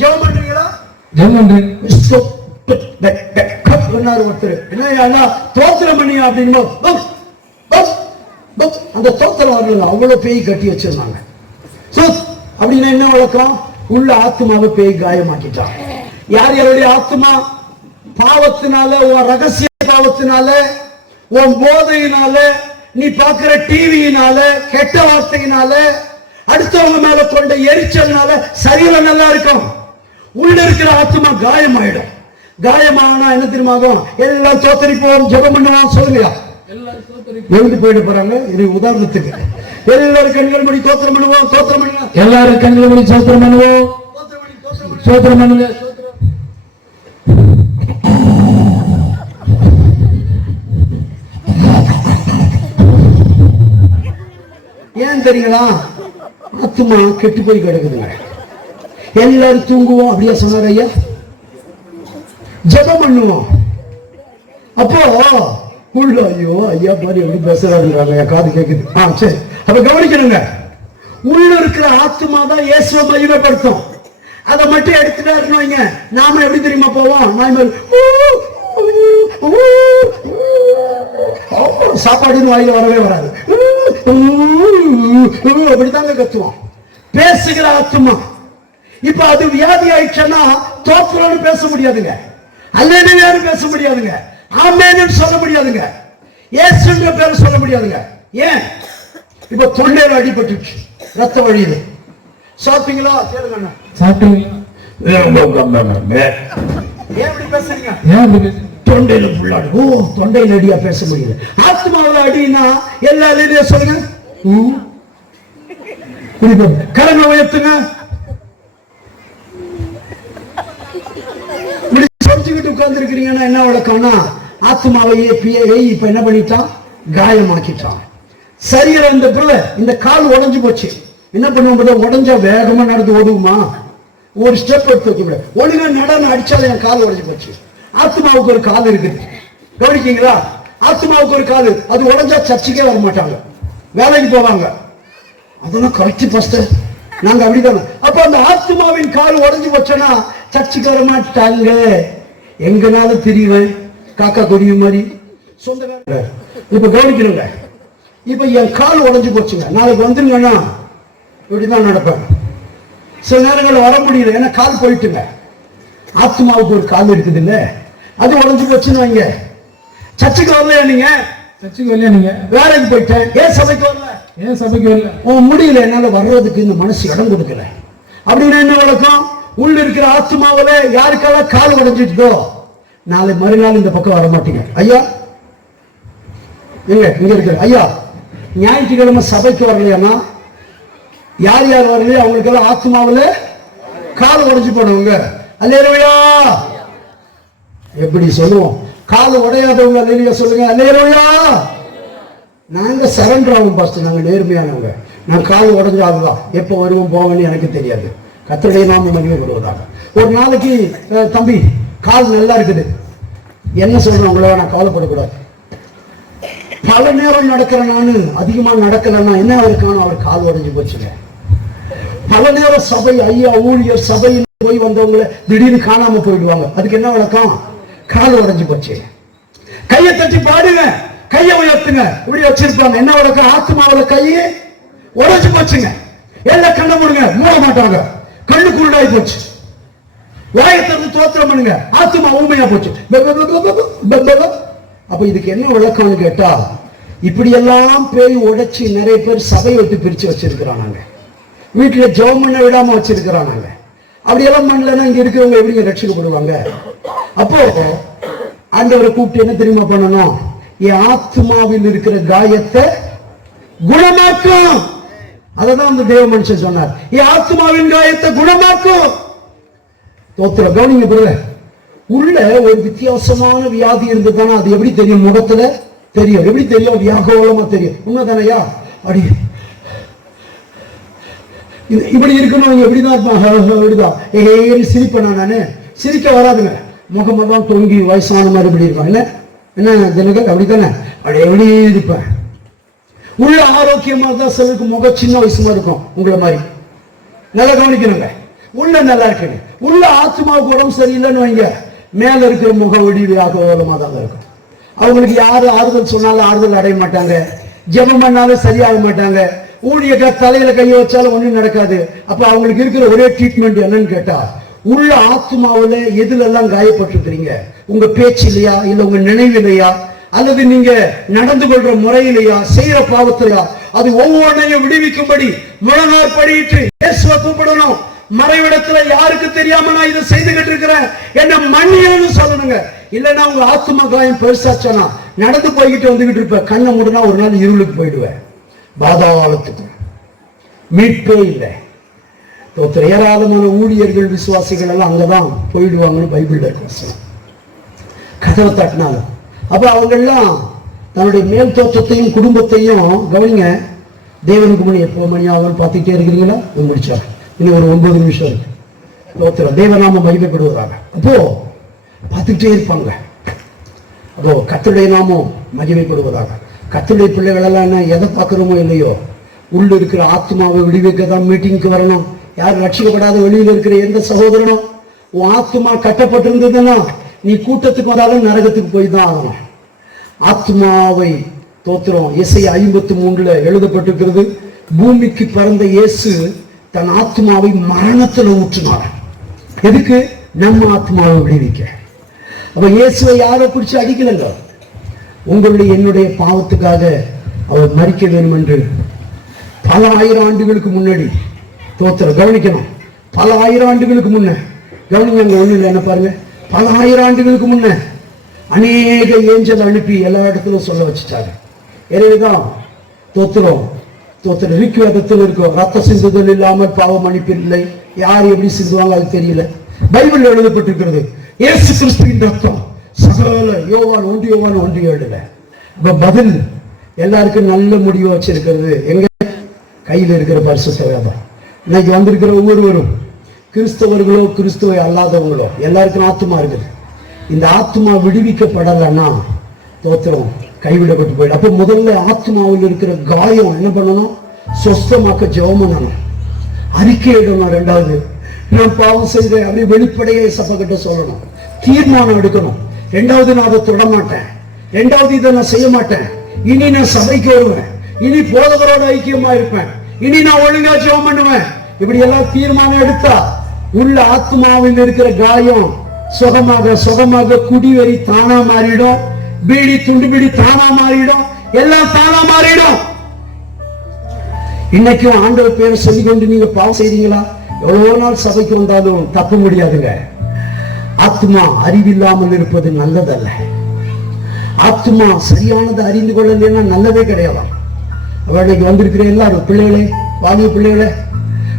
ஜெபம் பண்றீங்களா? ஜெபம் பண்றேன். ஒருத்தர் என்ன தோத்திரம் பண்ணி அப்படின்னு அந்த தோத்திரம் வரல, அவ்வளவு பேய் கட்டி வச்சிருந்தாங்க. அப்படின்னா என்ன வழக்கம்? உள்ள ஆத்மாவை பேய் காயமாக்கிட்டான். யார் யாருடைய ஆத்மா? பாவத்தினால, உன் ரகசிய பாவத்தினால, உன் போதையினால, நீ பார்க்கிற டிவியினால, கெட்ட வார்த்தையினால, அடுத்தவங்க மேல கொண்ட எரிச்சல்னால சரீரம் நல்லா இருக்கும், உள்ள இருக்கிற ஆத்மா காயமாயிடும். காயமானா என்ன தெரியுமா? எல்லாம் தோத்தரிப்போம், ஜெபம் பண்ணுவோம். சொல்லுங்க, எழுந்து போயிட்டு போறாங்க. இது உதாரணத்துக்கு. எல்லாரும் கண்கள் மணி தோத்திரம் பண்ணுவோம், தோத்திரம் பண்ணுவோம். எல்லாரும் கண்கள் மணி சோத்திரம் பண்ணுவோம், சோத்திரம் பண்ணுங்க. ஏன் தெரியுங்களா? ஆத்மா கெட்டு போய் கிடக்குதுங்க. எல்லாரும் தூங்குவோம், அப்படியா சொன்னார் ஐயா? ஜெபம் பண்ணுவோம். அப்போ உள்ள ஐயோ ஐயா பாரு எப்படி பேசுறாங்க, காது கேக்குது. சரி, அப்ப கவனிக்கணுங்க. உள்ள இருக்கிற ஆத்மா தான் இயேசுவை மகிமைப்படுத்தும். அதை மட்டும் எடுத்துட்டாருன்னு நாம எப்படி தெரியுமா போவோம்? சாப்பாடுன்னு வாயில வரவே வராது, அப்படித்தாங்க கத்துவோம். பேசுகிற ஆத்மா. இப்ப அது வியாதி ஆயிடுச்சுன்னா தோத்திரம்னு பேச முடியாதுங்க, அல்லேலூயான்னு பேச முடியாதுங்க, ஆமென்னு சொல்ல முடியாதுங்க, இயேசுன்ற பேரை சொல்ல முடியாதுங்க. ஏன்? இப்ப தொண்டையில அடிபட்டுச்சு, ரத்த வழியுது. சாப்பிட்டீங்களா? கேளுங்க. சாப்பிட்டீங்களா? ஏன் இப்படி பேசுறீங்க? ஏன் அப்படி பேசுறீங்க? தொண்டையில புள்ளாடு. தொண்டையில அடியா பேச முடியல. ஆத்மாவில அடினா எல்லா அலையிலையும் சொல்லுங்க. கரங்க உயர்த்துங்க. சொல்லிக்கிட்டு உட்கார்ந்து இருக்கிறீங்கன்னா என்ன வழக்கம்னா ஆத்மாவையே பிஏ இப்ப என்ன பண்ணிட்டான், காயமாக்கிட்டான். சரியா இந்த கால் உடஞ்சு போச்சு. என்ன பண்ணுவோம், உடஞ்சா வேகமா நடந்து ஓடுவோமா? ஒரு ஸ்டெப் எடுத்து வைக்க முடியாது. ஒழுங்கா நடன அடிச்சாலும் என் கால் உடஞ்சு போச்சு. ஆத்மாவுக்கு ஒரு கால் இருக்கு, கவனிக்கீங்களா? ஆத்மாவுக்கு ஒரு கால், அது உடஞ்சா சர்ச்சுக்கே வர மாட்டாங்க, வேலைக்கு போவாங்க. அதெல்லாம் கரெக்ட் பாஸ்டர், நாங்க அப்படிதானே. அப்ப அந்த ஆத்மாவின் கால் உடஞ்சு போச்சோன்னா சர்ச்சுக்கு வர மாட்டாங்க. எங்கனாலும் தெரியுவேன் காக்கா கொடிய மாதிரி சொந்த வேலை. இப்ப கவனிக்கணுங்க, இப்ப என் கால் உடஞ்சு போச்சுங்க, நாளைக்கு வந்துருங்கன்னா இப்படிதான் நடப்பேன். சில நேரங்களில் வர முடியல, ஏன்னா கால் போயிட்டுங்க. ஆத்மாவுக்கு ஒரு கால் இருக்குது இல்ல, அது உடஞ்சு போச்சுன்னு வைங்க. சர்ச்சுக்கு வரலையா நீங்க? சர்ச்சுக்கு வரலையா நீங்க? வேலைக்கு போயிட்டேன். ஏன் சபைக்கு வரல? ஏன் சபைக்கு வரல? முடியல, என்னால வர்றதுக்கு இந்த மனசு இடம் கொடுக்கல. அப்படின்னா என்ன வழக்கம், உள்ள இருக்கிற ஆத்மாவில யாருக்கால கால் உடைஞ்சிட்டோ நாளை மறுநாள் இந்த பக்கம் வர மாட்டீங்க. ஐயா எங்க இங்க இருக்கு ஐயா, ஞாயிற்றுக்கிழமை சபைக்கு வரலையானா யார் யார் வரலையோ அவங்களுக்கெல்லாம் ஆத்மாவில கால் உடைஞ்சு போனவங்க அல்லேலூயா. எப்படி சொல்லுவோம், கால் உடையாதவங்க அல்லேலூயா சொல்லுங்க. அல்லேலூயா. நாங்க சரண்டர் ஆகும் பாஸ்டர், நாங்க நேர்மையானவங்க. நான் கால் உடஞ்சாதுதான், எப்போ வருவோம் போவேன்னு எனக்கு தெரியாது. கர்த்தருடைய நாமம் மகிமைப்படுவதாக. ஒரு நாளைக்கு தம்பி கால் நல்லா இருக்குது, என்ன சொல்றேன் உங்களோட, நான் கவலைப்படக்கூடாது. பல நேரம் நடக்கிறேன், நானு அதிகமா நடக்கலன்னா என்ன அவருக்கான, அவர் கால் உடஞ்சு போச்சுங்க. பல நேரம் சபை ஐயா ஊழியர் சபையில் போய் வந்தவங்களை திடீர்னு காணாம போயிடுவாங்க. அதுக்கு என்ன வழக்கம், கால் உடஞ்சு போச்சு. கையை தட்டி பாடுங்க, கையை உயர்த்துங்க, இப்படி வச்சிருப்பாங்க. என்ன வழக்கம், ஆத்மாவோட கையை உடஞ்சு போச்சுங்க. எல்லாம் கண்ண மூடுங்க, மூட மாட்டாங்க, கண்ணு குருடாயி போச்சு. வாயத்திலிருந்து தோத்திரம் பண்ணுங்க, ஆத்மா ஊமையா போச்சு. அப்ப இதுக்கு என்ன விளக்கம்னு கேட்டா, இப்படி எல்லாம் பேய் உடைச்சு நிறைய பேர் சபையை விட்டு பிரிச்சு வச்சிருக்கிறாங்க, வீட்டுல ஜெபம் பண்ண விடாம வச்சிருக்கிறாங்க. அப்படி எல்லாம் பண்ணலன்னா இங்க இருக்கிறவங்க எப்படிங்க ரட்சிக்கப்படுவாங்க? அப்போ ஆண்டவரை கூப்பிட்டு என்ன தெரியுமா பண்ணணும், என் ஆத்மாவில் இருக்கிற காயத்தை குணமாக்கும். அததான் அந்த தேவ மனுஷன் சொன்னார், என் ஆத்மாவின் காயத்தை குணமாக்கும். தோத்திர கவனிங்க புரியல, உள்ள ஒரு வித்தியாசமான வியாதி இருந்ததுன்னா அது எப்படி தெரியும், முகத்துல தெரியும். எப்படி தெரியும், வியாகோலமா தெரியும். உண்மைதானையா? அப்படி இப்படி இருக்கணும், எப்படிதான் இருப்பான், அப்படிதான் ஏறி சிரிப்பேன் நானு. சிரிக்க வராதுங்க, முகமெல்லாம் தொங்கி வயசான மாதிரி இப்படி இருப்பான். என்ன என்ன தினகர் அப்படித்தானே, அப்படி எப்படி இருப்பேன். உள்ள ஆரோக்கியமா தான் சிலருக்கு முகம் சின்ன வயசுமா இருக்கும், உங்களை மாதிரி. நல்லா கவனிக்கணுங்க, உள்ள நல்லா இருக்குங்க. உள்ள ஆத்மாவுக்கு உடம்பு சரியில்லைன்னு வைங்க, மேல இருக்கிற முகம் விடிவியாக ஓலமா தான் இருக்கும். அவங்களுக்கு யாரு ஆறுதல் சொன்னாலும் ஆறுதல் அடைய மாட்டாங்க, ஜெபம் பண்ணாலும் சரியாக மாட்டாங்க, ஊழியக்க தலையில கையை வச்சாலும் ஒண்ணும் நடக்காது. அப்ப அவங்களுக்கு இருக்கிற ஒரே ட்ரீட்மெண்ட் என்னன்னு கேட்டா, உள்ள ஆத்மாவில எதுல எல்லாம் காயப்பட்டிருக்கிறீங்க, உங்க பேச்சு இல்லையா, இல்ல உங்க நினைவு இல்லையா, அல்லது நீங்க நடந்து கொள்ற முறையிலையா, செய்யற பாவத்திலையா, அது ஒவ்வொன்றையும் விடுவிக்கும்படி முழங்கால் படியிட்டு இயேசுவை கூப்பிடணும். மறைவிடத்துல யாருக்கு தெரியாம நான் இதை செய்துகிட்டு இருக்கிறேன், என்ன மன்னியன்னு சொல்லணுங்க. இல்லைன்னா உங்க ஆத்மா காயம் பெருசாச்சனா நடந்து போய்கிட்டு வந்துகிட்டு இருப்ப, கண்ணை மூடுனா ஒரு நாள் இருளுக்கு போயிடுவேன், பாதாளத்துக்கு மீட்பே இல்லை. ஏராளமான ஊழியர்கள் விசுவாசிகள் எல்லாம் அங்கதான் போயிடுவாங்கன்னு பைபிள்ல இருக்கு. கதவை தட்டினாலும் அப்ப அவங்க எல்லாம் தன்னுடைய மேல் தோற்றத்தையும் குடும்பத்தையும் கவனிங்க. தேவனுக்கு மணி எப்போ மணி ஆகும் பார்த்துக்கிட்டே இருக்கிறீங்களா? முடிச்சா இன்னும் ஒரு 9 நிமிஷம் இருக்கு. தேவநாம மகிமைப்படுவதாக. அப்போ பார்த்துக்கிட்டே இருப்பாங்க. அப்போ கர்த்தருடைய நாமம் மகிமைப்படுவதாக. கர்த்தருடைய பிள்ளைகள் எல்லாம் எதை பார்க்கிறோமோ இல்லையோ, உள்ள இருக்கிற ஆத்மாவை விடுவிக்க தான் மீட்டிங்க்கு வரணும். யார் ரட்சிக்கப்படாத வெளியில இருக்கிற எந்த சகோதரனும் உன் ஆத்மா கட்டப்பட்டிருந்ததுன்னா நீ கூட்டத்துக்கு வந்தாலும் நரகத்துக்கு போய் தான் ஆகணும். ஆத்மாவை தோத்திரம். எசையா 53 எழுதப்பட்டிருக்கிறது, பூமிக்கு பறந்த இயேசு தன் ஆத்மாவை மரணத்துல ஊற்றினார். எதுக்கு? நம்ம ஆத்மாவை விடுவிக்க. அப்ப இயேசுவை யாரை குறிச்சு அடிக்கலங்க, உங்களுடைய என்னுடைய பாவத்துக்காக அவர் மரிக்க வேண்டும் என்று பல ஆயிரம் ஆண்டுகளுக்கு முன்னாடி தோத்திரம். கவனிக்கணும், பல ஆயிரம் ஆண்டுகளுக்கு முன்ன கவனிங்க, அங்க ஒண்ணு இல்லை, என்ன பாருங்க, பல ஆயிரம் ஆண்டுகளுக்கு முன்ன அநேக ஏஞ்சல் அனுப்பி எல்லா இடத்துலும் சொல்ல வச்சுட்டாரு. எனவேதான் தோத்திரம் ரிக்வேதத்தில் இருக்கும், ரத்த சிந்துதல் இல்லாமல் பாவ மன்னிப்பு இல்லை. யார் எப்படி சிந்துவாங்க அது தெரியல. பைபிள் எழுதப்பட்டிருக்கிறது இயேசு கிறிஸ்துவின் ரத்தம் சகல யோவான் 1:7. இப்ப பதில் எல்லாருக்கும் நல்ல முடிவு வச்சிருக்கிறது எங்க கையில் இருக்கிற பரிசுத்த வேதம். இன்னைக்கு வந்திருக்கிற ஒவ்வொருவரும் கிறிஸ்தவர்களோ கிறிஸ்துவை அல்லாதவங்களோ எல்லாருக்கும் ஆத்துமா இருக்குது. இந்த ஆத்துமா விடுவிக்கப்படலைன்னா தோத்திரம் கைவிடப்பட்டு போயிடும். அப்ப முதல்ல ஆத்மாவில் இருக்கிற காயம் என்ன பண்ணணும்? சொஸ்தமாக்க ஜெபம் பண்ணணும், அறிக்கையிடணும். ரெண்டாவது, நான் பாவம் செய்தேன் அப்படி வெளிப்படையை சபை கிட்ட சொல்லணும், தீர்மானம் எடுக்கணும். ரெண்டாவது, நான் அதை தொட மாட்டேன். ரெண்டாவது, இதை நான் செய்ய மாட்டேன். இனி நான் சபைக்கு வருவேன், இனி போதவரோட ஐக்கியமா இருப்பேன், இனி நான் ஒழுங்கா ஜெபம் பண்ணுவேன். இப்படி எல்லாம் தீர்மானம் எடுத்தா உள்ள ஆத்மாவில் இருக்கிற காயம் சுகமாக குடிவெறி தானா மாறிடும், பீடி துண்டு பீடி தானா மாறிடும், எல்லாம் தானா மாறிடும். இன்னைக்கும் ஆண்டவர் பேரை சொல்லிக் கொண்டு நீங்க பாவம் செய்றீங்களா? எவ்வளவு நாள் சபைக்கு வந்தாலும் தப்ப முடியாதுங்க. ஆத்மா அறிவில்லாமல் இருப்பது நல்லதல்ல. ஆத்மா சரியானதை அறிந்து கொள்ளலைன்னா நல்லதே கிடையாது. இன்னைக்கு வந்திருக்கிற எல்லாரும் பிள்ளைகளே, வாலிப பிள்ளைகளே,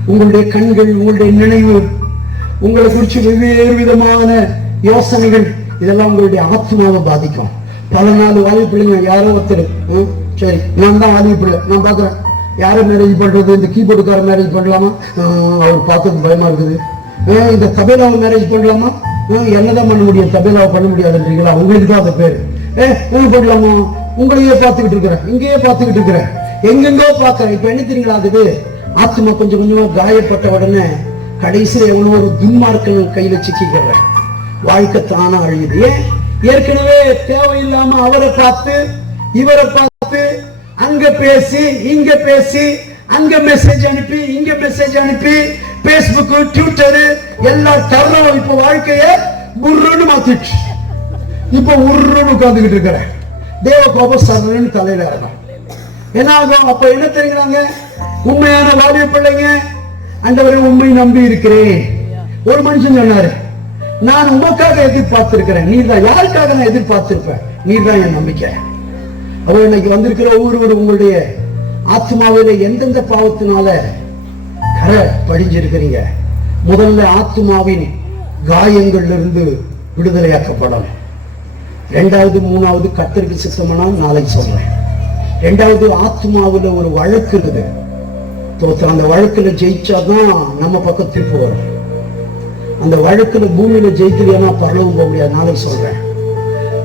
உங்களுடைய கண்கள், உங்களுடைய நினைவு, உங்களை குறிச்சு வெவ்வேறு விதமான யோசனைகள், இதெல்லாம் உங்களுடைய ஆத்மாவை பாதிக்கும். பல நாள் வாலிப பிள்ளைங்க யாரோ ஒருத்தர், சரி நான் தான் வாலிப பிள்ளை, நான் பாக்குறேன், யாரை மேரேஜ் பண்றது? இந்த கீபோர்டுக்கார மேரேஜ் பண்ணலாமா? அவர் பார்க்கறது பயமா இருக்குது. இந்த தபேலாவை மேரேஜ் பண்ணலாமா? என்னதான் பண்ண முடியும்? தபேலாவை பண்ண முடியாதுன்றீங்களா? உங்களுக்கு தான் அந்த பேரு. என்ன பண்ணலாமா? உங்களையே பார்த்துக்கிட்டு இருக்கிறேன், இங்கேயே பார்த்துக்கிட்டு இருக்கிறேன், எங்கெங்கோ பார்க்கிறேன். இப்ப என்ன தெரியுங்களா ஆகுது? ஆத்மா கொஞ்சம் கொஞ்சமா காயப்பட்ட உடனே கடைசியில் எவ்வளவு ஒரு துன்மார்க்கன் கையில சிக்கிக்கிறேன், வாழ்க்கை தானா அழியுது. ஏன்? ஏற்கனவே தேவையில்லாம அவரை பார்த்து இவரை பார்த்து அங்க பேசி இங்க பேசி, அங்க மெசேஜ் அனுப்பி இங்க மெசேஜ் அனுப்பி, பேஸ்புக் ட்விட்டர் எல்லாம் தர்றோம். இப்ப வாழ்க்கைய புர்ருன்னு மாத்திடுச்சு. இப்ப உருன்னு உட்கார்ந்துகிட்டு இருக்கிறேன், தேவ கோபம் சரணன்னு தலையில இறங்கும். என்ன ஆகும்? அப்ப என்ன தெரியுறாங்க? உண்மையான வாலிப பிள்ளைங்க, ஆண்டவரை உண்மை நம்பி இருக்கிறேன். ஒரு மனுஷன் சொன்னாரு, நான் உமக்காக எதிர்பார்த்திருக்கிறேன், நீர் தான். யாருக்காக நான் எதிர்பார்த்திருப்பேன்? நீர் தான் என் நம்பிக்கை. அப்ப இன்னைக்கு வந்திருக்கிற ஒவ்வொருவரும் உங்களுடைய ஆத்மாவில எந்தெந்த பாவத்தினால கரை படிஞ்சிருக்கிறீங்க? முதல்ல ஆத்மாவின் காயங்கள்ல இருந்து விடுதலையாக்கப்படணும். ரெண்டாவது, மூணாவது கர்த்தருக்கு சித்தமானா நாளைக்கு சொல்றேன். ரெண்டாவது, ஆத்மாவுல ஒரு வழக்கு இருக்குது. அந்த வழக்குல ஜெயிச்சாதான் நம்ம பக்கம் திருப்பி வரும். அந்த வழக்குல பூமியில ஜெயிக்கலையா பரலவும் போக முடியாது, நாளைக்கு சொல்றேன்.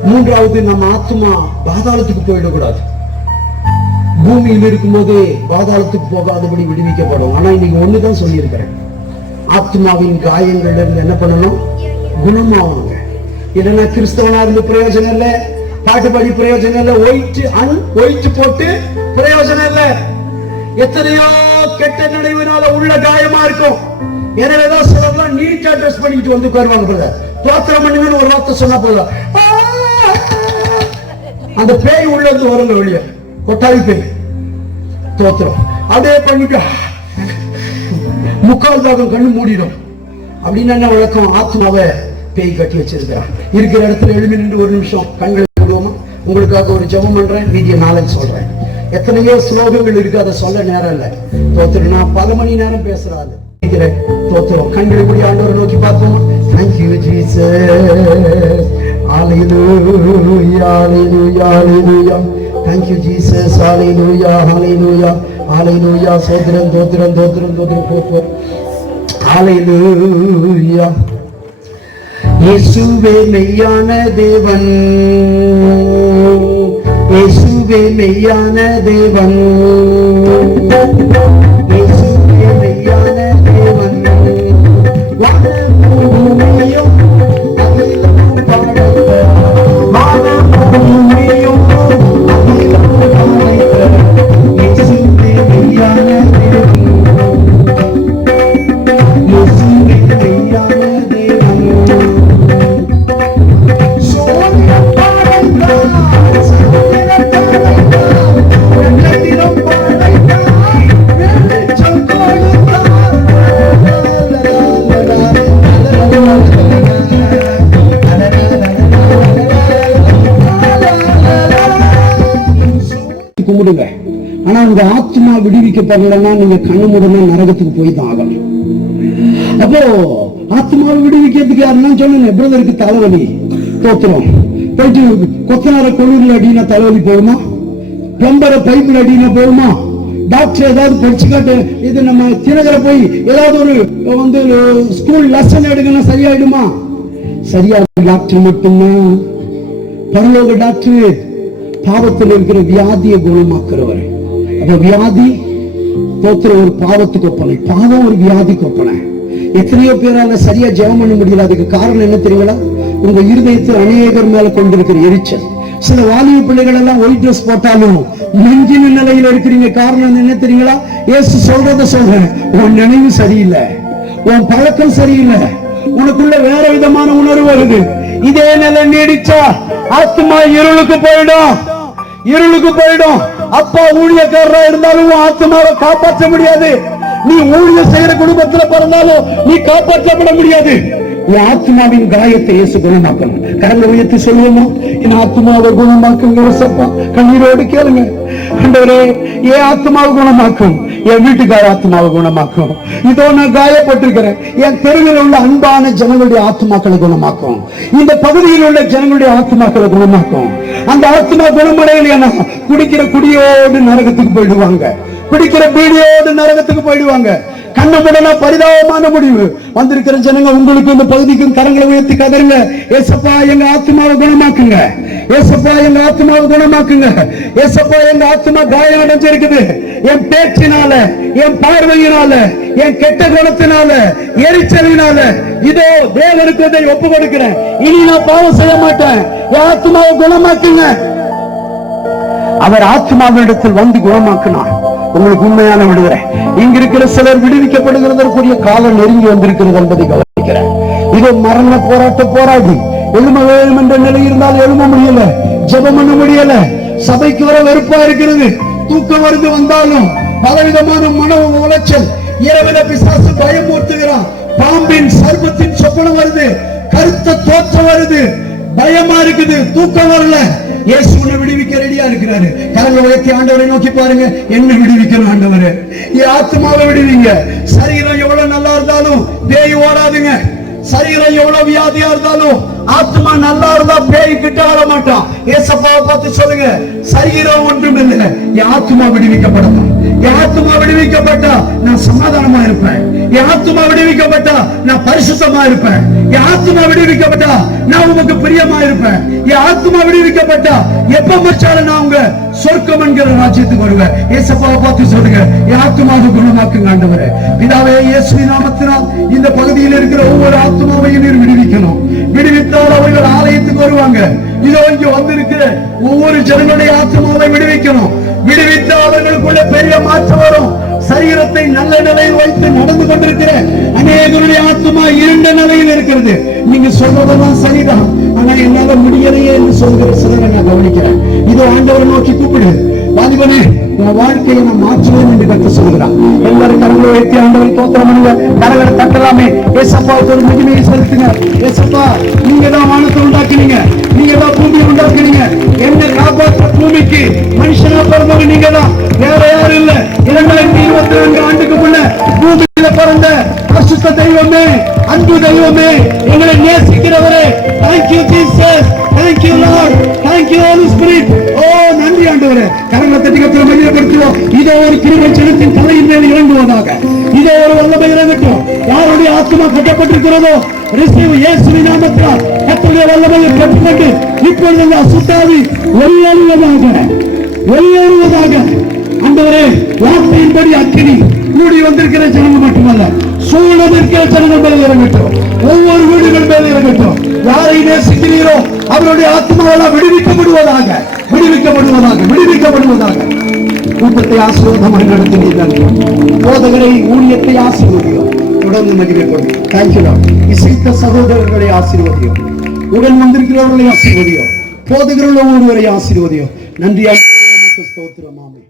மூன்றாவது, நம்ம ஆத்மா பாதாளத்துக்கு போயிடக்கூடாது. பூமியில் இருக்கும்போதே பாதாளத்துக்கு போகாதபடி விடுவிக்கப்படும். ஆனா இன்னைக்கு ஒண்ணுதான் சொல்லியிருக்கிறேன், ஆத்மாவின் காயங்கள்ல இருந்து என்ன பண்ணணும்? குணமாவாங்க. இல்லைன்னா கிறிஸ்தவனா இருந்து பிரயோஜனம் இல்லை, பாட்டு பாடி பிரயோஜனம் இல்லை, ஒயிட் போட்டு பிரயோஜனம் இல்லை. எத்தனையோ கெட்ட நினைவுனால உள்ள காயமா இருக்கும். எனவேதான் சிலர்லாம் நீட்டா ட்ரெஸ் பண்ணிட்டு வந்து உட்காருவாங்க. தோத்திரம் பண்ணுங்கன்னு ஒரு வார்த்தை சொன்னா போதும், அந்த பேய் உள்ள இருந்து வருங்க வெளியே, கொட்டாவி பேய். தோத்திரம் அதே பண்ணிட்டு முக்கால் தாகம் கண்ணு மூடிடும். அப்படின்னு என்ன வழக்கம்? ஆத்மாவை பேய் கட்டி வச்சிருக்கிறான். இருக்கிற இடத்துல எழுதி நின்று ஒரு நிமிஷம் கண்களை விடுவோமா? உங்களுக்காக ஒரு ஜெபம் பண்றேன், வீடியோ நாளைக்கு சொல்றேன். எத்தனையோ ஸ்லோகங்கள் இருக்கு, அதை சொல்ல நேரம் இல்லை. தோத்திரம் நான் பல மணி நேரம் பேசுறாரு. தோத்திரம் கண்களை மூடி ஆண்டவரை நோக்கி பார்ப்போம். Thank you Jesus, hallelujah, hallelujah, hallelujah. Thank you Jesus, hallelujah, hallelujah, hallelujah. சோத்திரம் தோத்திரம் தோத்திரம் தோத்திரம் போப்போம். Hallelujah. இயேசுவே மெய்யான தேவன், இயேசுவே மெய்யான தேவன், இயேசுவே மெய்யான தேவன். வானபூமியும் அகிலம் பாடுக, வானபூமியும் அகிலம் பாடுக. இயேசுவே மெய்யான தேவன், இயேசுவே மெய்யான தேவன். சோதிடம் பாடுக, சோதிடம் பாடுக, நட்சத்திரம் பாடுக, விடுங்க. ஆனா உங்க ஆத்மா விடுவிக்கப்படலைன்னா நீங்க கண்ணு மூடனா நரகத்துக்கு போய் தான் ஆகணும். அப்போ ஆத்மாவை விடுவிக்கிறதுக்கு யாருன்னா சொல்லுங்க. பிரதருக்கு தலைவலி, தோத்துறோம், போயிட்டு கொத்தனார கொழுவில் அடினா தலைவலி போகுமா? பிளம்பரை பைப்பில் அடினா போகுமா? டாக்டர் ஏதாவது படிச்சு காட்டு, இது நம்ம தினகரை போய் ஏதாவது ஒரு வந்து ஸ்கூல் லெசன் எடுக்கணும், சரியாயிடுமா? சரியா டாக்டர் மட்டும்தான் பரலோக டாக்டர். பாவத்தில் இருக்கிற வியாதியை குணமாக்குறவர். அப்ப வியாதி தோத்துற ஒரு பாவத்துக்கு ஒப்பனை, பாவம் ஒரு வியாதிக்கு ஒப்பனை. எத்தனையோ பேரால சரியா ஜெபம் பண்ண முடியல. அதுக்கு காரணம் என்ன தெரியுங்களா? உங்க இருதயத்தில் அநேகர் மேல கொண்டிருக்கிற எரிச்சல். சில வாலிப பிள்ளைகள் எல்லாம் ஒயிட் ட்ரெஸ் போட்டாலும் நெஞ்சின நிலையில இருக்கிறீங்க. காரணம் என்ன தெரியுங்களா? இயேசு சொல்றத சொல்றேன், உன் நினைவு சரியில்லை, உன் பழக்கம் சரியில்லை, உனக்குள்ள வேற விதமான உணர்வு வருது. இதே நிலை நீடிச்சா ஆத்மா இருளுக்கு போயிடும், இருளுக்கு போயிடும். அப்பா ஊழியக்காரரா இருந்தாலும் ஆத்மாவை காப்பாற்ற முடியாது. நீ ஊழியம் செய்யற குடும்பத்துல பிறந்தாலும் நீ காப்பாற்றப்பட முடியாது. உன் ஆத்மாவின் காயத்தை இயேசு குணமாக்கணும். கரங்களை உயர்த்தி சொல்லுவோமா? என் ஆத்மாவை குணமாக்குங்க இயேசப்பா. கண்ணீரோடு கேளுங்க. ஆண்டவரே, என் ஆத்மாவை குணமாக்கும், என் வீட்டுக்கார ஆத்மாவை குணமாக்கும். இதோ நான் காயப்பட்டிருக்கிறேன். என் தெருவில் உள்ள அன்பான ஜனங்களுடைய ஆத்மாக்களை குணமாக்கும். இந்த பகுதியில் உள்ள ஜனங்களுடைய ஆத்மாக்களை குணமாக்கும். அந்த ஆத்மா குணமடையலையா குடிக்கிற குடியோடு நரகத்துக்கு போயிடுவாங்க, பிடிக்கிற பீடியோடு நரகத்துக்கு போயிடுவாங்க. கண்ணமுடனா பரிதாபமான முடிவு வந்திருக்கிற ஜனங்க, உங்களுக்கு இந்த பகுதிக்கும் கரங்களை உயர்த்தி கதறுங்க. ஏசப்பா எங்க ஆத்மாவை குணமாக்குங்க, ஏசப்பா எங்க ஆத்மாவை குணமாக்குங்க. ஏசப்பா எங்க ஆத்மா காயம் அடைஞ்சிருக்குது. என் பேச்சினால, என் பார்வையினால, என் கெட்ட குணத்தினால, எரிச்சலினால இதோ தேவனுக்கு இதை ஒப்பு கொடுக்கிறேன். இனி நான் பாவம் செய்ய மாட்டேன். என் ஆத்மாவை குணமாக்குங்க. அவர் ஆத்மாவிடத்தில் வந்து குணமாக்கினார். உங்களுக்கு உண்மையான விடுதலை. இங்க இருக்கிற சிலர் விடுவிக்கப்படுகிறதற்குரிய காலம் நெருங்கி வந்திருக்கிறது என்பதை கவனிக்கிறேன். இது மரண போராட்ட போராடி எழும வேண்டும் என்ற நிலை இருந்தால் எழும முடியல, ஜெபம் பண்ண முடியல, சபைக்கு வர வெறுப்பா இருக்கிறது, தூக்கம் வருது, வந்தாலும் பலவிதமான மன உளைச்சல், இரவில பிசாசு பயமூர்த்துகிறான், பாம்பின் சர்ப்பத்தின் சொப்பனம் வருது, கருத்த தோற்றம் வருது, பயமா இருக்குது, தூக்கம் வரல. இயேசு உன்னை விடுவிக்க ரெடியா இருக்கிறாரு. கரங்களை உயர்த்தி ஆண்டவரை நோக்கி பாருங்க. என்ன விடுவிக்கணும் ஆண்டவரே? என் ஆத்மாவை விடுவீங்க. சரீரம் எவ்வளவு நல்லா இருந்தாலும் பேய் ஓடாதுங்க. சரீரம் எவ்வளவு வியாதியா இருந்தாலும் ஆத்மா நல்லா இருந்தா பேய் கிட்ட வர மாட்டான். ஏசப்பாவை பார்த்து சொல்லுங்க, சரீரம் ஒன்றும் இல்லை, என் ஆத்மா விடுவிக்கப்படணும். என் ஆத்மா விடுவிக்கப்பட்டா நான் சமாதானமா இருப்பேன். என் ஆத்மா விடுவிக்கப்பட்டா நான் பரிசுத்தமா இருப்பேன். என் ஆத்மா விடுவிக்கப்பட்டா நான் உமக்கு பிரியமா இருப்பேன். என் ஆத்மா விடுவிக்கப்பட்டா எப்ப முடிச்சாலும் நான் உங்க சொர்க்கம் என்கிற ராஜ்யத்துக்கு வருவேன். ஏசப்பாவை பார்த்து சொல்லுங்க, என் ஆத்மாவை குணமாக்குங்க ஆண்டவரே. பிதாவே, இயேசுவின் நாமத்தினால் இந்த பகுதியில் இருக்கிற ஒவ்வொரு ஆத்மாவையும் நீர் விடுவிக்கணும். விடுவித்தால் அவர்கள் ஆலயத்துக்கு வருவாங்க. இதோ இங்க வந்திருக்கிற ஒவ்வொரு ஜனங்களுடைய ஆத்மாவை விடுவிக்கணும். விடுவித்த அவர்களுக்குள்ள பெரிய மாற்றம் வரும். சரீரத்தை நல்ல நிலையில் வைத்து நடந்து கொண்டிருக்கிற அநேகருடைய ஆத்மா இருண்ட நிலையில் இருக்கிறது. நீங்க சொல்றதெல்லாம் சரிதான், ஆனா என்னால முடியலையே என்று சொல்கிற சிலரை நான் கவனிக்கிறேன். இதோ ஆண்டவரை நோக்கி கூப்பிடு. வாலிபனே, உன் வாழ்க்கையை நான் மாற்றுவேன் என்று கற்று சொல்கிறான். எல்லாரும் கரங்களை வைத்து ஆண்டவரை தோத்திரம் பண்ணுங்க. கரங்களை தட்டலாமே. ஏசப்பாவுக்கு ஒரு மகிமையை செலுத்துங்க. ஏசப்பா, நீங்க தான் வானத்தை உண்டாக்கினீங்க, நீங்க தான் பூமியை உண்டாக்கினீங்க. என்ன காப்பாற்ற பூமிக்கு மனுஷனா பிறந்தவங்க நீங்க தான், வேற யாரும் இல்ல. 2022 ஆண்டுக்கு முன்ன பூமியில பிறந்த பரிசுத்த தெய்வமே, அன்பு தெய்வமே, எங்களை நேசிக்கிறவரே, thank you Jesus, thank you Lord, thank you holy spirit. Oh நன்றி ஆண்டவரே. கரங்களை தட்டி கத்திர மகிமைப்படுத்துவோம். இதோ ஒரு கிருபை ஜனத்தின் தலையின் மேல் இறங்குவதாக. இதோ ஒரு வல்லமை இறங்கட்டும். யாருடைய ஆத்மா கட்டப்பட்டிருக்கிறதோ ரிசீவ் இயேசுவின் நாமத்தினால் கர்த்தருடைய வல்லமையை பெற்றுக்கொண்டு இப்பொழுது இந்த அசுத்தாவி ஒளியேறுவதாக, ஒளியேறுவதாக. ஆண்டவரே, வார்த்தையின்படி அக்கினி கூடி வந்திருக்கிற ஜனங்கள் மட்டுமல்ல, சூழல் இருக்கிற ஜனங்கள் மேல் இறங்கட்டும். ஒவ்வொரு வீடுகள் மேல் இறங்கட்டும். யாரை நேசிக்கிறீரோ அவருடைய ஆத்மாவெல்லாம் விடுவிக்கப்படுவதாக, விடுவிக்கப்படுவதாக, விடுவிக்கப்படுவதாக. கூட்டத்தை ஆசீர்வாதமாக நடத்தினீர்கள். போதகரை, ஊழியத்தை ஆசீர்வதியும். தொடர்ந்து மகிமைப்படும். Thank you Lord. இசைத்த சகோதரர்களை ஆசீர்வதியும். உடன் வந்திருக்கிறவர்களை ஆசீர்வதியும். போதகர்கள் ஒவ்வொருவரை ஆசீர்வதியும். நன்றி. ஸ்தோத்திரம். ஆமென்.